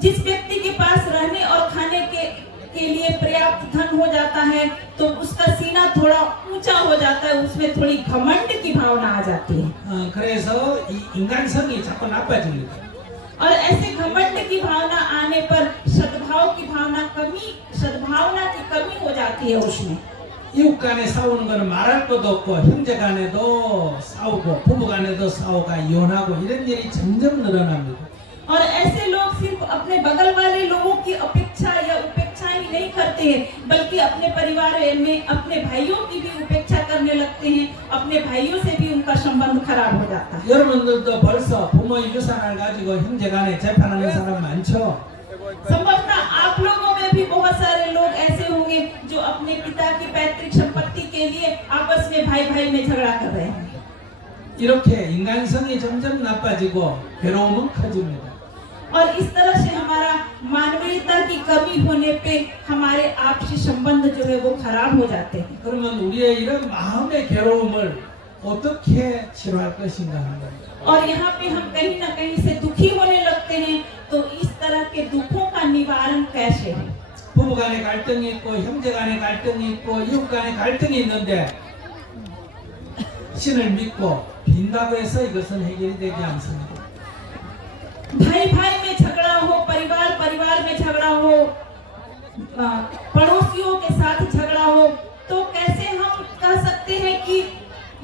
जिस व्यक्ति के पास रहने और खाने के लिए पर्याप्त धन हो जाता है तो उसका सीना थोड़ा ऊंचा हो जाता है, उसमें थोड़ी घमंड की भावना आ जाती है। 그래서 이 인간성이 자꾸 나빠집니다. और ऐसे घमंड की भावना आने पर सद्भावना की कमी हो जाती है उसमें। 이웃 간에 싸우는 거는 말할 것도 없고 형제 간에도 싸우고 부부 간에도 싸우고 이혼하고 이런 일이 점점 늘어납니다. और ऐसे लोग सिर्फ अपने बगल वाले लोगों की अपेक्षा या उपेक्षा ही नहीं करते हैं, बल्कि अपने परिवार में अपने भाइयों की भी उपेक्षा करने लगते हैं, अपने भाइयों से भी उनका संबंध खराब हो जाता है। 여러분들도 벌써 부모의 유산을 가지고 형제 간에 재판하는 사람 많죠? संभवतः आप लोगों में भी बहुत सारे लोग ऐसे होंगे जो अपने पिता की पैतृक संपत्ति के लिए आपस में भाई में झगड़ा कर रहे हैं। 이렇게 인간성이 점점 나빠지고 괴로움은 커집니다. और इस तरह से हमारा मानवीयता की कमी होने पे हमारे आपसी संबंध जो है वो खराब हो जाते हैं। 그러면 우리의 이런 마음의 괴로움을 어떻게 치료할 것인가 하는 거예요. और यहाँ पे हम कहीं ना कहीं से दुखी होने लगते हैं, तो इस तरह के दुखों का निवारण कैसे है? 부부 간의 갈등이 있고 형제 간의 갈등이 있고 이웃 간의 갈등이 있는데 신을 믿고 빈다고 해서 이것은 해결이 되지 않습니다. भाई भाई में झगड़ा हो, परिवार परिवार में झगड़ा हो, पड़ोसियों के साथ झगड़ा हो, तो कैसे हम कह सकते हैं कि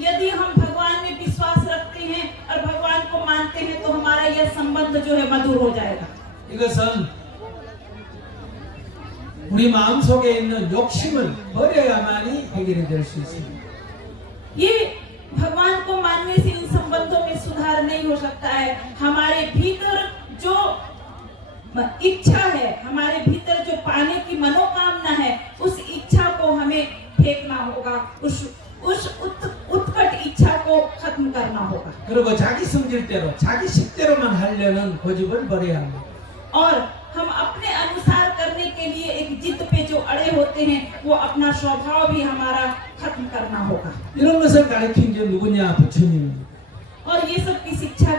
यदि हम भगवान में विश्वास रखते हैं और भगवान को मानते हैं तो हमारा यह संबंध जो है मधुर हो जाएगा। 이것은 우리 마음속에 있는 욕심을 버려야만이 해결이 될 수 있습니다. ये भगवान को मानने से इन संबंधों में सुधार नहीं हो सकता है। हमारे भीतर जो इच्छा है, हमारे भीतर जो पाने की मनोकामना है, उस इच्छा को हमें फेंकना होगा, उस उत्कट इच्छा को खत्म करना होगा। 그리고 자기 성질대로 자기 식대로만 하려는 고집을 버려야 합니다. और हम अपने अनुसार करने के लिए एक जिद पे जो अड़े होते हैं, वो अपना स्वभाव भी हमारा खत्म करना होगा। 이런 것을 가르친 게 누구냐? 부처님입니다. और ये सब की शिक्षा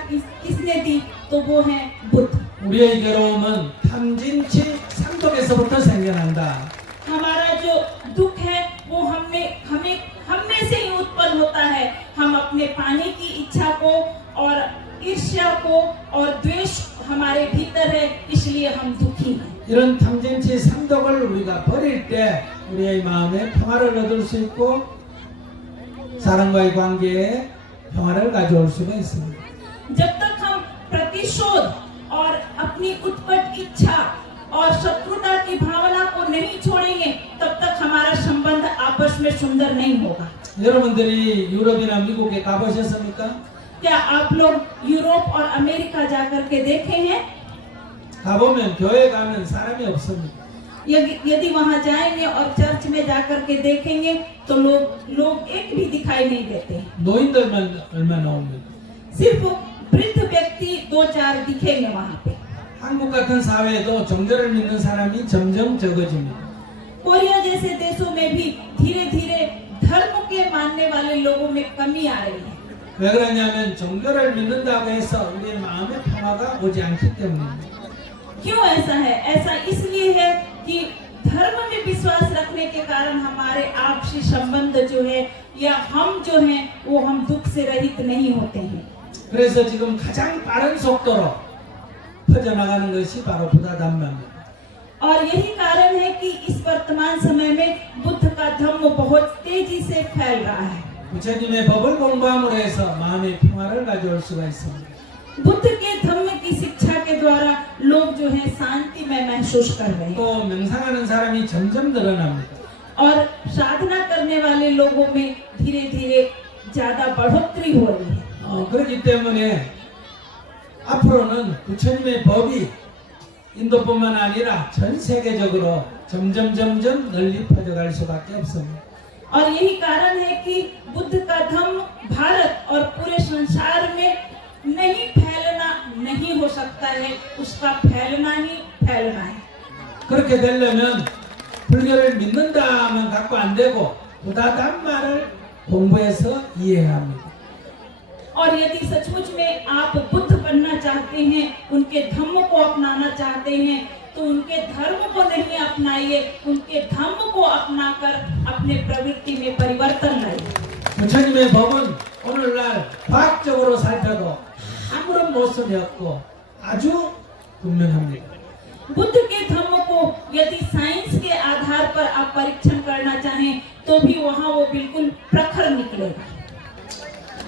किसने दी? तो वो है बुद्ध। 우리의 괴로움은 탐진치 삼독에서부터 생겨난다. हमारा जो दुख है वो हम में से ही उत्पन्न होता है। हम अपने पाने की इच्छा को और ईर्ष्या को और द्वेष हमारे भीतर है, इसलिए हम दुखी हैं। 이런 탐진치 삼독을 우리가 버릴 때 우리의 마음에 평화를 얻을 수 있고 사람과의 관계에 평화를 가져올 수가 있습니다. जब तक हम प्रतिशोध और अपनी उत्कट इच्छा और शत्रुता की भावना को नहीं छोड़ेंगे, तब तक हमारा संबंध आपस में सुंदर नहीं होगा। 여러분들이 유럽이나 मि국에 가보셨습니까? क्या आप लोग यूरोप और अमेरिका जाकर के देखे हैं? 가보면 교회 가면 사람이 없습니다. यदि वहां जाएंगे और चर्च में जाकर के देखेंगे तो लोग एक भी दिखाई नहीं देते हैं। 노인들만 얼마 나옵니다. सिर्फ वृद्ध व्यक्ति 2-4 दिखेंगे वहां पे। 한국 같은 사회에도 종교를 믿는 사람이 점점 적어집니다. कोरिया जैसे देशों में भी धीरे धीरे धर्म के मानने वाले लोगों में कमी आ रही है। 왜 그러냐면 종교를 믿는다고 해서 우리의 마음에 평화가 오지 않기 때문입니다. क्यों ऐसा है? ऐसा इसलिए है कि धर्म में विश्वास रखने के कारण हमारे आपसी संबंध जो है या हम जो हैं वो हम दुख से रहित नहीं होते हैं। 그래서 지금 가장 빠른 속도로 퍼져나가는 것이 바로 부다 담마입니다. और यही कारण है कि इस वर्तमान समय में बुद्ध का धम्म बहुत तेजी से फैल रहा है। 부처님의 법을 공부함으로 해서 마음의 평화를 가져올 수가 있습니다. बुद्ध के धम्म की शिक्षा के द्वारा लोग जो है शांति में महसूस कर रहे हैं 또 명상하는 사람이 점점 늘어납니다. और साधना करने वाले लोगों में धीरे धीरे ज्यादा बढ़ोतरी हो रही है। 그렇기 때문에 앞으로는 부처님의 법이 인도뿐만 아니라 전 세계적으로 점점 널리 퍼져갈 수밖에 없습니다. और यही कारण है कि बुद्ध का धम्म भारत और पूरे संसार में नहीं फैलना नहीं हो सकता है, उसका फैलना ही फैलना है। 그렇게 되려면 불교를 믿는다만 갖고 안 되고 부다 담마를 공부해서 이해해야 합니다. और यदि सचमुच में आप बुद्ध बनना चाहते हैं, उनके धम्म को अपनाना चाहते हैं, तो उनके धर्म को नहीं अपनाइए, उनके धम्म को अपनाकर अपने प्रवृत्ति में परिवर्तन लाइए। 부처님의 법은 오늘날 과학적으로 살펴도 아무런 모순이 없고 아주 분명합니다. बुद्ध के धम्म को यदि साइंस के आधार पर आप परीक्षण करना चाहें तो भी वहाँ वो बिल्कुल प्रखर निकलेगा।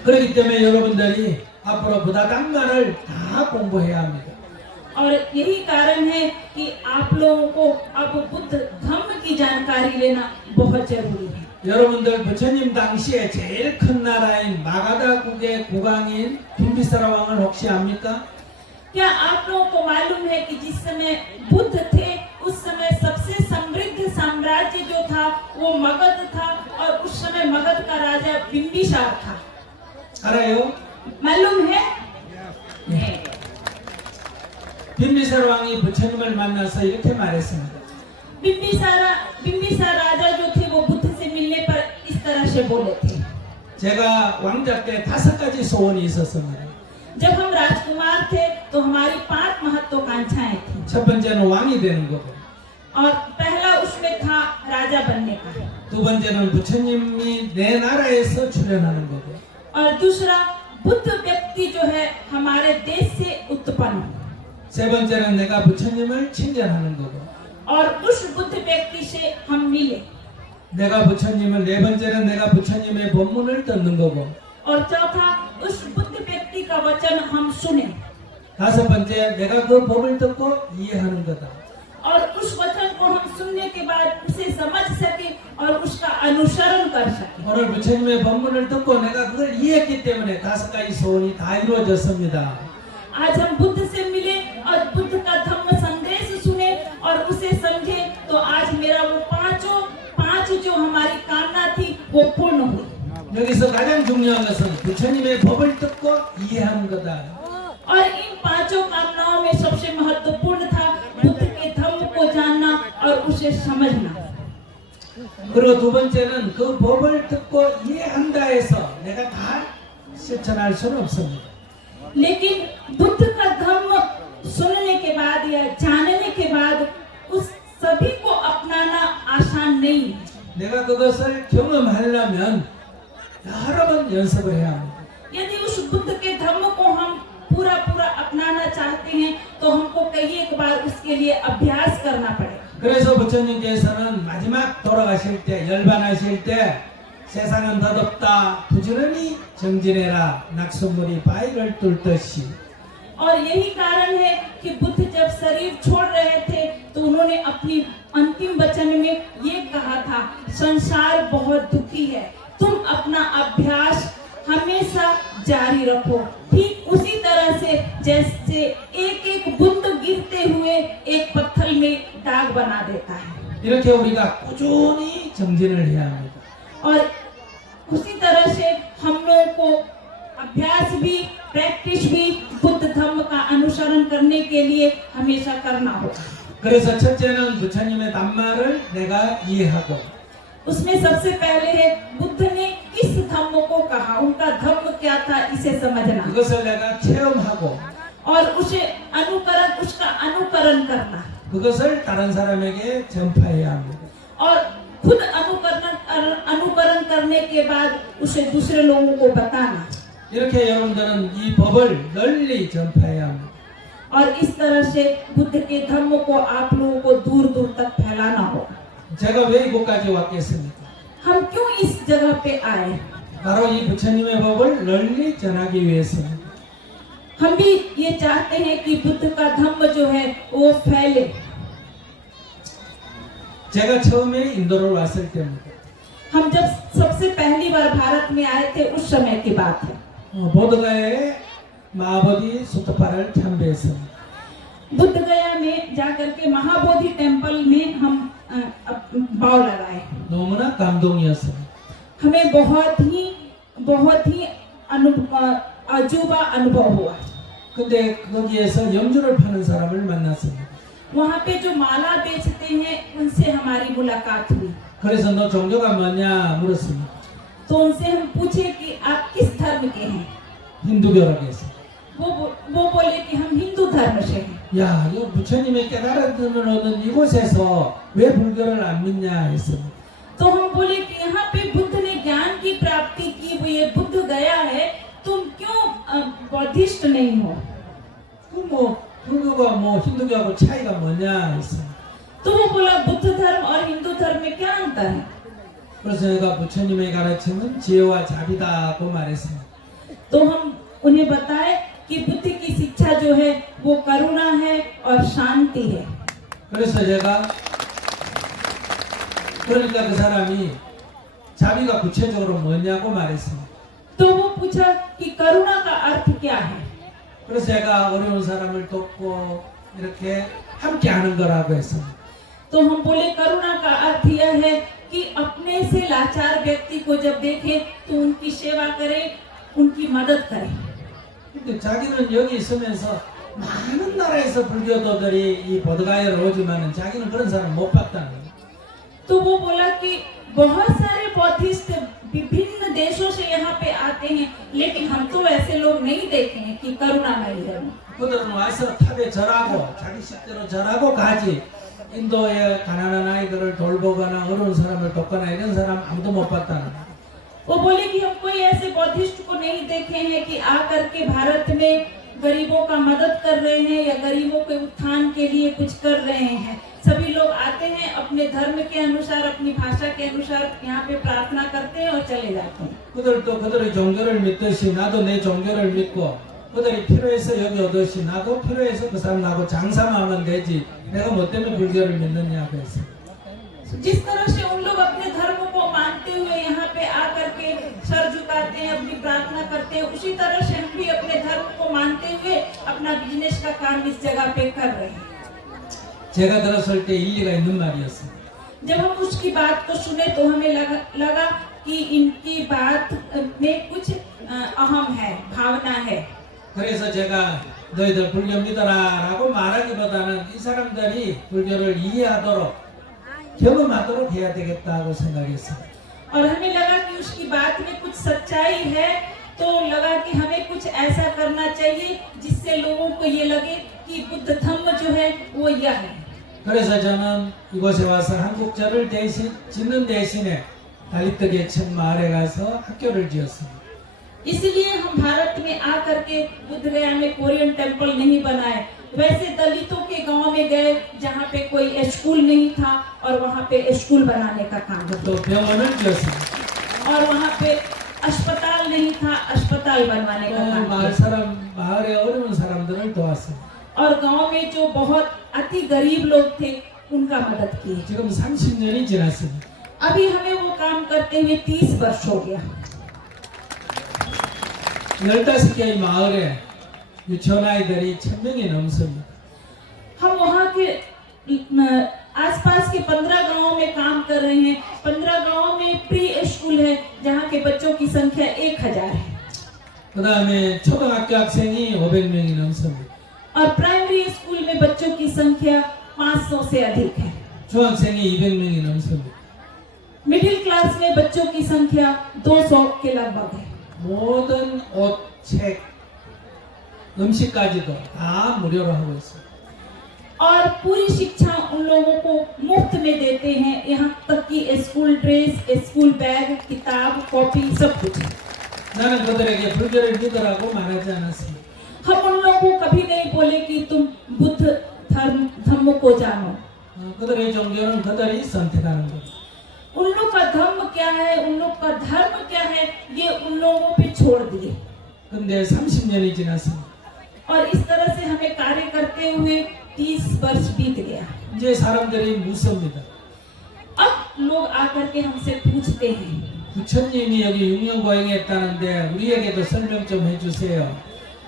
그렇기 때문에 여러분들이 앞으로 부다 담마를 다 공부해야 합니다. और यही कारण है कि आप लोगों को अब बुद्ध धम्म की जानकारी लेना बहुत जरूरी है। 여러분들 부처님 당시에 제일 큰 나라인 마가다국의 국왕인 빈비사라 왕을 혹시 압니까? क्या आप लोगों को मालूम है कि जिस समय बुद्ध थे उस समय सबसे समृद्ध साम्राज्य जो था वो मगध था और उस समय मगध का राजा बिंबिसार था। 알아요? मालूम है? 빈비사라 왕이 부처님을 만나서 이렇게 말했습니다. बिम्बिसार राजा जो थे वो बुद्ध से मिलने पर इस तरह से बोले थे। 제가 왕자 때 5가지 소원이 있었습니다. जब हम राजकुमार थे तो हमारी 5 महत्वाकांक्षाएं थी। 첫 번째는 왕이 되는 거고, और पहला उसमें था राजा बनने का, 두 번째는 부처님이 내 나라에서 출현하는 거고, और दूसरा बुद्ध व्यक्ति जो है हमारे देश से उत्पन्न, 세 번째는 내가 부처님을 친견하는 거고, और उस बुद्ध व्यक्ति से हम मिले, 내가 부처님을 네 번째는 내가 부처님의 법문을 듣는 거고, और चौथा उस बुद्ध व्यक्ति का वचन हम सुने, 다섯 번째 내가 그 법을 듣고 이해하는 거다. और उस वचन को हम सुनने के बाद उसे समझ सके और उसका अनुसरण कर सके। 오늘 부처님의 법문을 듣고 내가 그걸 이해했기 때문에 5가지 소원이 다 이루어졌습니다. आज हम बुद्ध से मिले और बुद्ध का धम्म संदेश सुने और उसे समझे तो आज मेरा वो पांच जो हमारी कामना थी वो पूर्ण हुई। 여기서 가장 중요한 것은 부처님의 법을 듣고 이해하는 거다. और इन 5 कामनाओं में सबसे महत्वपूर्ण था बुद्ध के धम्म को जानना और उसे समझना। 그리고 두 번째는 그 법을 듣고 이해한다 해서 내가 다 실천할 수는 없습니다. लेकिन बुद्ध का धम्म सुनने के बाद या जानने के बाद उस सभी को अपनाना आसान नहीं है। 내가 그것을 경험하려면 여러 번 연습을 해야 합니다. यदि उस बुद्ध के धम्म को हम पूरा अपनाना चाहते हैं तो हमको कई एक बार उसके लिए अभ्यास करना पड़ेगा। 그래서 부처님께서는 마지막 돌아가실 때 열반하실 때 세상은 덧없다 부지런히 정진해라 낙선물이 바위를 뚫듯이 और यही कारण है कि बुद्ध जब शरीर छोड़ रहे थे तो उन्होंने अपनी अंतिम वचन में ये कहा था, संसार बहुत दुखी है, तुम अपना अभ्यास हमेशा जारी रखो। ठीक उसी तरह से जैसे एक बूंद गिरते हुए एक पत्थर में दाग बना देता है, 이렇게 우리가 꾸준히 정진을 해야 합니다. और उसी तरह से हम लोगों को अभ्यास भी प्रैक्टिस भी बुद्ध धम्म का अनुसरण करने के लिए हमेशा करना होगा। 그래서 첫째는 부처님의 담말을 내가 이해하고, उसमें सबसे पहले है बुद्ध ने किस धम्म को कहा, उनका धम्म क्या था इसे समझना, 그것을 내가 체험하고, और उसका अनुकरण करना, 그것을 다른 사람에게 전파해야 합니다. और खुद अनुकरण करने के बाद उसे दूसरे लोगों को बताना। 이렇게 여러분들은 이 법을 널리 전파해야 합니다. और इस तरह से बुद्ध के धम्म को आप लोगों को दूर दूर तक फैलाना होगा। 제가 왜 이곳까지 왔겠습니까? हम क्यों इस जगह पे आए? 바로 이 부처님의 법을 널리 전하기 위해서입니다. हम भी ये चाहते हैं कि बुद्ध का धम्म जो है वो फैले। 제가 처음에 인도를 왔을 때입니다. हम जब सबसे पहली बार भारत में आए थे उस समय की बात है। 보드가의 마보디 수트파를 참배했습니다. बुद्ध गया में जाकर के महाबोधि टेम्पल में हम बाव लगाए। 너무나 감동이었습니다. हमें बहुत ही अजूबा अनुभव हुआ। 근데 거기에서 염주를 파는 사람을 만났습니다. वहाँ पे जो माला बेचते हैं उनसे हमारी मुलाकात हुई। 그래서 너 종교가 뭐냐 물었습니다. तो उनसे हम पूछे कि आप किस धर्म के हैं? 힌두교라고 했어요. वो बोले कि हम हिंदू धर्म से हैं। 야, 이 부처님의 깨달음을 얻은 이곳에서 왜 불교를 안 믿냐 했습니다. तो हम बोले कि यहाँ पे बुद्ध ने ज्ञान की प्राप्ति की, वो ये बुद्ध गया है, तुम क्यों बौद्धिस्ट नहीं हो? 불교가 힌두교하고 차이가 뭐냐 했습니다. तो वो बोला बुद्ध धर्म और हिंदू धर्म में क्या अंतर है? 그래서 내가 부처님의 가르침은 지혜와 자비다고 말했습니다. तो हम उन्हें बताए कि बुद्ध की शिक्षा जो है वो करुणा है और शांति है। 그래서 제가 그러니까 그 사람이 자비가 구체적으로 뭐냐고 말했습니다. तो वो पूछा कि करुणा का अर्थ क्या है? 그래서 제가 어려운 사람을 돕고 이렇게 함께 하는 거라고 했습니다. तो हम बोले करुणा का अर्थ यह है कि अपने से लाचार व्यक्ति को जब देखे तो उनकी सेवा करे, उनकी मदद करे। 근데 자기는 여기 있으면서 많은 나라에서 불교도들이 이 보드가야를 오지만은 자기는 그런 사람 못 봤다는 거예요. तो वो बोला कि बहुत सारे बौद्धिस्ट विभिन्न देशों से यहाँ पे आते हैं, लेकिन हम तो ऐसे लोग नहीं देखे हैं कि करुणामय है। 그들은 와서 탑에 절하고 자기 식대로 절하고 가지. 인도의 가난한 아이들을 돌보거나 어려운 사람을 돕거나 이런 사람 아무도 못 봤다는 거예요. वो बोले कि हम कोई ऐसे बौद्धिस्ट को नहीं देखे हैं कि आकर के भारत में गरीबों का मदद कर रहे हैं या गरीबों के उत्थान के लिए कुछ कर रहे हैं। सभी लोग आते हैं अपने धर्म के अनुसार, अपनी भाषा के अनुसार यहाँ पे प्रार्थना करते हैं और चले जाते हैं। 그들도 그들의 종교를 믿듯이 나도 내 종교를 믿고 그들이 필요해서 여기 오듯이 나도 필요해서 그 사람하고 장사만 하면 되지 내가 뭐 때문에 불교를 믿느냐 그랬어요. जिस तरह से उन लोग अपने धर्म को मानते हुए यहाँ पे आकर के सर झुकाते हैं, अपनी प्रार्थना करते हैं, उसी तरह से हम भी अपने धर्म को मानते हुए अपना बिजनेस का काम इस जगह पे कर रहे हैं। 제가 들었을 때 일리가 있는 말이었어요. जब हम उसकी बात को सुने तो हमें लगा कि इनकी बात में कुछ अहम है, भावना है। 그래서 제가 너희들 불교 믿어라라고 말하기보다는 이 사람들이 불교를 이해하도록 경험하도록 해야 되겠다고 생각했어요. और हमें लगा कि उसकी बात में कुछ सच्चाई है, तो लगा कि हमें कुछ ऐसा करना चाहिए जिससे लोगों को ये लगे कि बुद्ध धम्म जो है वो यह है। 그래서 저는 이곳에 와서 한국절을 짓는 대신에 달리트 계층 마을에 가서 학교를 지었습니다. इसलिए हम भारत में आकर के बुद्धगया में कोरियन टेम्पल नहीं बनाए, वैसे दलितों के गांव में गए जहाँ पे कोई स्कूल नहीं था और वहाँ पे स्कूल बनाने का काम 또 병원을 지었습니다. और वहाँ पे अस्पताल नहीं था, अस्पताल बनवाने का काम किया। 마을에 어려운 사람들을 도왔습니다. और गांव में जो बहुत अति गरीब लोग थे उनका मदद की। 지금 30년이 지났습니다. अभी हमें वो काम करते हुए 30 वर्ष हो गया। 15개의 마을에 유치원 아이들이 1000명이 넘습니다. हम वहाँ के आसपास के 15 गांवों में काम कर रहे हैं। 15 गांवों में प्री स्कूल है जहाँ के बच्चों की संख्या 1000 है। 그다음에 초등학교 학생이 500명이 넘습니다. और प्राइमरी स्कूल में बच्चों की संख्या 500 से अधिक है। 중학생이 200명이 넘습니다. मिडिल क्लास में बच्चों की संख्या 200 के लगभग है। 모든 옷, 책, 음식까지도 다 무료로 하고 있습니다. और पूरी शिक्षा उन लोगों को मुफ्त में देते हैं, यहाँ तक कि स्कूल ड्रेस, स्कूल बैग, किताब, कॉपी सब कुछ। 나는 그들에게 불교를 믿으라고 말하지 않았습니다. हम उन लोगों को कभी नहीं बोले कि तुम बुद्ध धर्म को जानो। 그들의 종교는 그들이 선택하는 거예요. उन लोग का धर्म क्या है, उन लोग का धर्म क्या है, ये उन लोगों पे छोड़ दिए। 근데 30년이 지났습니다. और इस तरह से हमें कार्य करते हुए 30 वर्ष बीत गया। 이제 사람들이 묻습니다. अब लोग आकर के हमसे पूछते हैं, 부처님이 여기 육령고행했다는데 우리에게도 설명 좀 해주세요.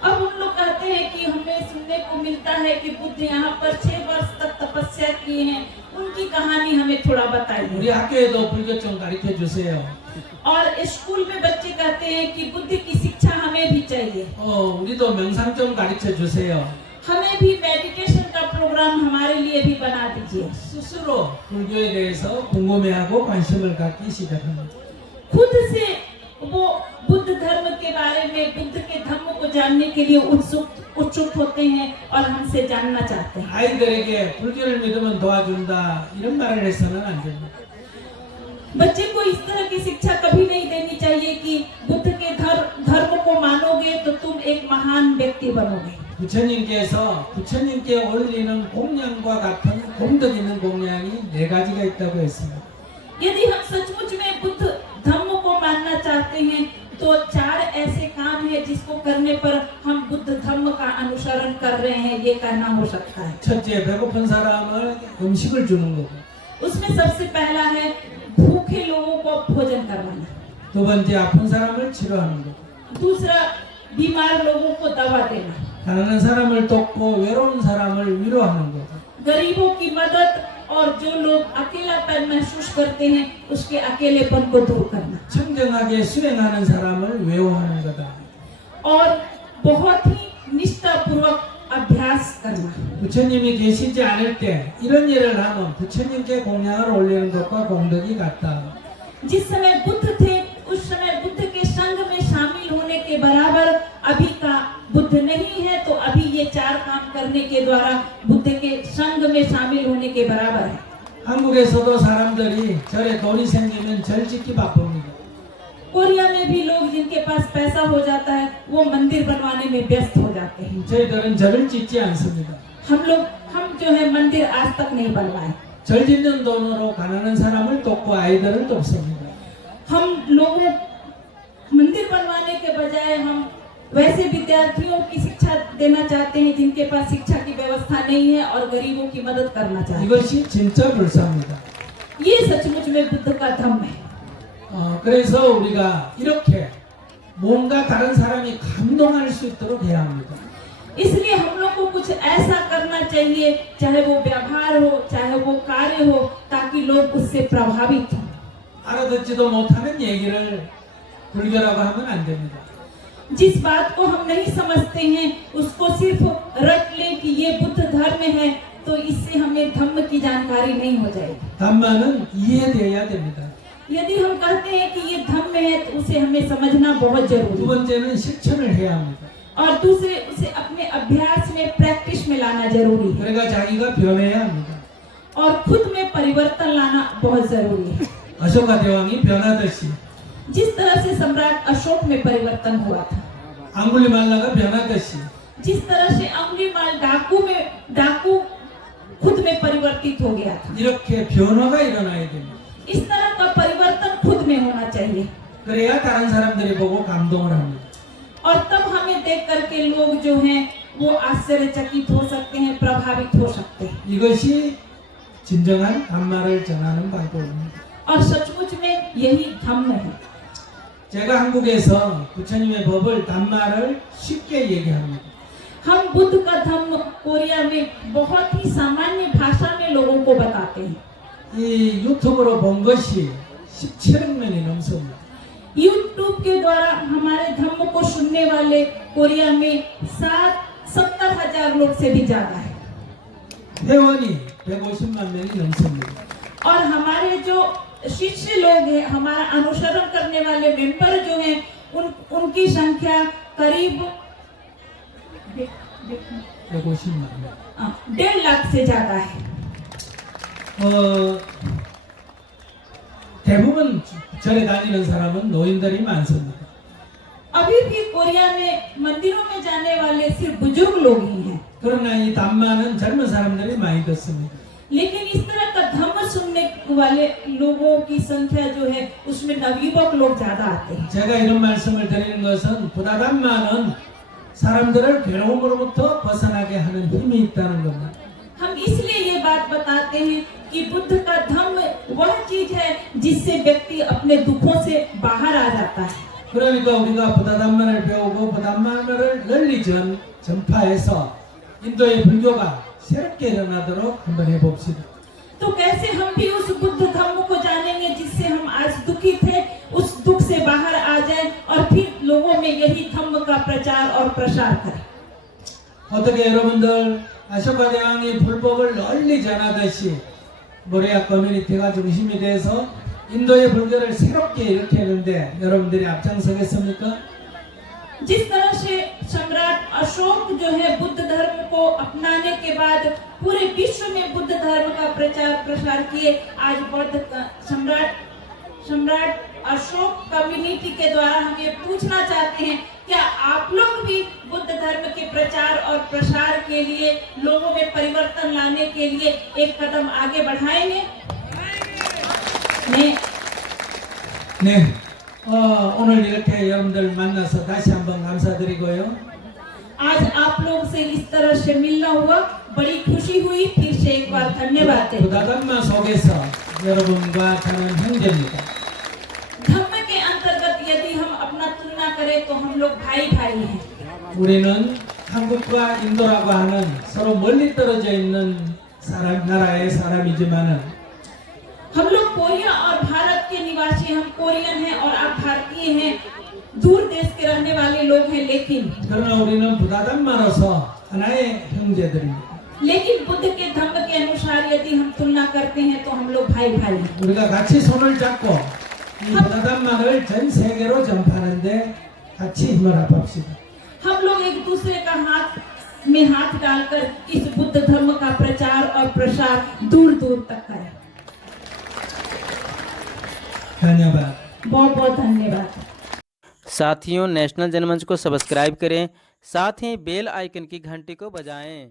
अब उन लोग कहते हैं कि हमें सुनने को मिलता है कि बुद्ध यहाँ पर 6 वर्ष तक तपस्या किए हैं, उनकी कहानी हमें थोड़ा बताइए। 우리 학교에도 불교 좀 가르쳐 주세요. और स्कूल में बच्चे कहते हैं कि बुद्ध की शिक्षा हमें भी चाहिए। 우리도 명상 좀 가르쳐 주세요. हमें भी मेडिटेशन का प्रोग्राम हमारे लिए भी बना दीजिए। 스스로 불교에 대해서 궁금해하고 관심을 갖기 시작합니다. खुद से वो बुद्ध धर्म के बारे में, बुद्ध के धर्म को जानने के लिए उत्सुक होते हैं और हमसे जानना चाहते हैं। 아이들에게 불교를 믿으면 도와준다 이런 말을 해서는 안 됩니다. बच्चे को इस तरह की शिक्षा कभी नहीं देनी चाहिए कि बुद्ध के धर्म को मानोगे तो तुम एक महान व्यक्ति बनोगे। 부처님께 올리는 공양과 같은 공덕 있는 공양이 4가지가 있다고 했습니다. यदि हम सचमुच में बुद्ध धर्म को मानना चाहते हैं तो 4 ऐसे काम है जिसको करने पर हम बुद्ध धर्म का अनुसरण कर रहे हैं, ये कहना हो सकता है। 첫째, 배고픈 사람을 음식을 주는 거고. उसमें सबसे पहला है भूखे लोगों को भोजन करवाना। 두 번째, 아픈 사람을 치료하는 거고. दूसरा, बीमार लोगों को दवा देना। 가난한 사람을 돕고 외로운 사람을 위로하는 거고. गरीबों की मदद और जो लोग अकेलापन महसूस करते हैं उसके अकेलेपन को दूर करना। 청정하게 수행하는 사람을 외워하는 거다. और बहुत ही निष्ठा पूर्वक अभ्यास करना। 부처님이 계시지 않을 때 이런 일을 하면 부처님께 공양을 올리는 것과 공덕이 같다. जिस समय बुद्ध थे उस समय बुद्ध के संग में शामिल होने के बराबर अभी का बुद्ध नहीं है, तो अभी ये 4 काम करने के द्वारा बुद्ध के संग में शामिल होने के बराबर है। 한국에서도 사람들이 절에 돈이 생기면 절 짓기 바쁩니다. कोरिया में भी लोग जिनके पास पैसा हो जाता है वो मंदिर बनवाने में व्यस्त हो जाते हैं। 저희들은 절을 짓지 않습니다. हम जो है मंदिर आज तक नहीं बनवाए। 절 짓는 돈으로 가난한 사람을 돕고 아이들을 돕습니다. हम लोगों मंदिर बनवाने के बजाय हम वैसे विद्यार्थियों की शिक्षा देना चाहते हैं जिनके पास शिक्षा की व्यवस्था नहीं है और गरीबों की मदद करना चाहते हैं। 이것이 진짜 불사입니다. ये सचमुच में बुद्ध का धम्म है। 그래서 우리가 이렇게 뭔가 다른 사람이 감동할 수 있도록 해야 합니다. इसलिए हम लोग को कुछ ऐसा करना चाहिए, चाहे वो व्यवहार हो चाहे वो कार्य हो, ताकि लोग उससे प्रभावित हों। 알아듣지도 못하는 얘기를 불교라고 하면 안 됩니다. जिस बात को हम नहीं समझते हैं उसको सिर्फ रट ले कि ये बुद्ध धर्म है, तो इससे हमें धम्म की जानकारी नहीं हो जाएगी। 담마는 이해돼야 됩니다. यदि हम कहते हैं कि ये धम्म है तो उसे हमें समझना बहुत 두 जरूरी है, 번째는 실천을 해야 합니다. और दूसरे उसे अपने अभ्यास में प्रैक्टिस में लाना जरूरी है, 그러니까 자기가 변해야 합니다. और खुद में परिवर्तन लाना बहुत जरूरी है। अशोका 대왕이 변하듯이 जिस तरह से सम्राट अशोक में परिवर्तन हुआ था, 앙굴리말라가 변하듯이 जिस तरह से अंगुलीमाल डाकू खुद में परिवर्तित हो गया था, 이렇게 변화가 일어나야 됩니다. इस तरह का परिवर्तन खुद में होना चाहिए, 그래야 다른 사람들이 보고 감동을 합니다. और तब हमें देख करके लोग जो हैं वो आश्चर्यचकित हो सकते हैं, प्रभावित हो सकते हैं। 이것이 진정한 담마를 전하는 방법입니다. और सचमुच में यही धम्म है। 제가 한국에서 부처님의 법을 담마를 쉽게 얘기합니다. हम बुद्ध का धम्म कोरिया में बहुत ही सामान्य भाषा में लोगों को बताते हैं। 이 유튜브로 본 것이 17억 명이 넘습니다. यूट्यूब के द्वारा हमारे धम्म को सुनने वाले कोरिया में 70,000 लोग से भी ज्यादा है, 회원이 150만 명이 넘습니다. और हमारे जो शिष्य लोग हैं, हमारा अनुसरण करने वाले मेंबर जो हैं, उनकी संख्या करीब 150만 명. 1.5 लाख से ज्यादा है। 대부분 절에 다니는 사람은 노인들이 많습니다. अभी भी कोरिया में मंदिरों में जाने वाले सिर्फ बुजुर्ग लोग ही हैं, 그러나 이 담마는 젊은 사람들이 많이 듣습니다. लेकिन इस तरह का धम्म सुनने वाले लोगों की संख्या जो है उसमें नवयुवक लोग ज्यादा आते हैं। 제가 이런 말씀을 드리는 것은 부다담마는 사람들을 괴로움으로부터 벗어나게 하는 힘이 있다는 겁니다. हम इसलिए ये बात बताते हैं कि बुद्ध का धम्म वह चीज है जिससे व्यक्ति अपने दुखों से बाहर आ जाता है। 그러니까 우리가 부다담마를 배우고 부다담마를 널리 전파해서 인도의 불교가 새롭게 일어나도록 한번 해봅시다. तो कैसे हम भी उस बुद्ध धम्म को जानेंगे जिससे हम आज दुखी थे, उस दुख से बाहर आ जाएं और फिर लोगों में यही धम्म का प्रचार और प्रसार करें। 어떻게 여러분들 아쇼카 대왕이 불법을 널리 전하듯이 모리아 커뮤니티가 중심이 돼서 인도의 불교를 새롭게 일으키는데 여러분들이 앞장서겠습니까? जिस तरह से सम्राट अशोक जो है बुद्ध धर्म को अपनाने के बाद पूरे विश्व में बुद्ध धर्म का प्रचार प्रसार किए, आज बौद्ध सम्राट अशोक कम्युनिटी के द्वारा हम ये पूछना चाहते हैं, क्या आप लोग भी बुद्ध धर्म के प्रचार और प्रसार के लिए, लोगों में परिवर्तन लाने के लिए एक कदम आगे बढ़ाएंगे? 네. 오늘 이렇게 여러분들 만나서 다시 한번 감사드리고요. आज आप लोग से इस तरह से मिलना हुआ, बड़ी खुशी हुई, फिर से एक बार धन्यवाद है। 부다담마 속에서 여러분과 저는 형제입니다. धम्म के अंतर्गत यदि हम अपना तुलना करें तो हम लोग भाई भाई हैं। 우리는 한국과 인도라고 하는 서로 멀리 떨어져 있는 나라의 사람이지만은 हम लोग कोरिया और भारत के निवासी, हम कोरियन हैं और आप भारतीय हैं, दूर देश के रहने वाले लोग हैं, लेकिन 그러나 우리는 부다담마로서 하나의 형제들입니다. लेकिन बुद्ध के धम्म के अनुसार यदि हम तुलना करते हैं तो हम लोग भाई भाई हैं। 우리가 같이 손을 잡고 이 부다담만을 전 세계로 전파하는데 같이 힘을 합합시다. हम लोग एक दूसरे का हाथ में हाथ डालकर इस बुद्ध धर्म का प्रचार और प्रसार दूर दूर तक करें। धन्यवाद। बहुत बहुत धन्यवाद। साथियों, नेशनल जनमंच को सब्सक्राइब करें, साथ ही बेल आइकन की घंटी को बजाएं।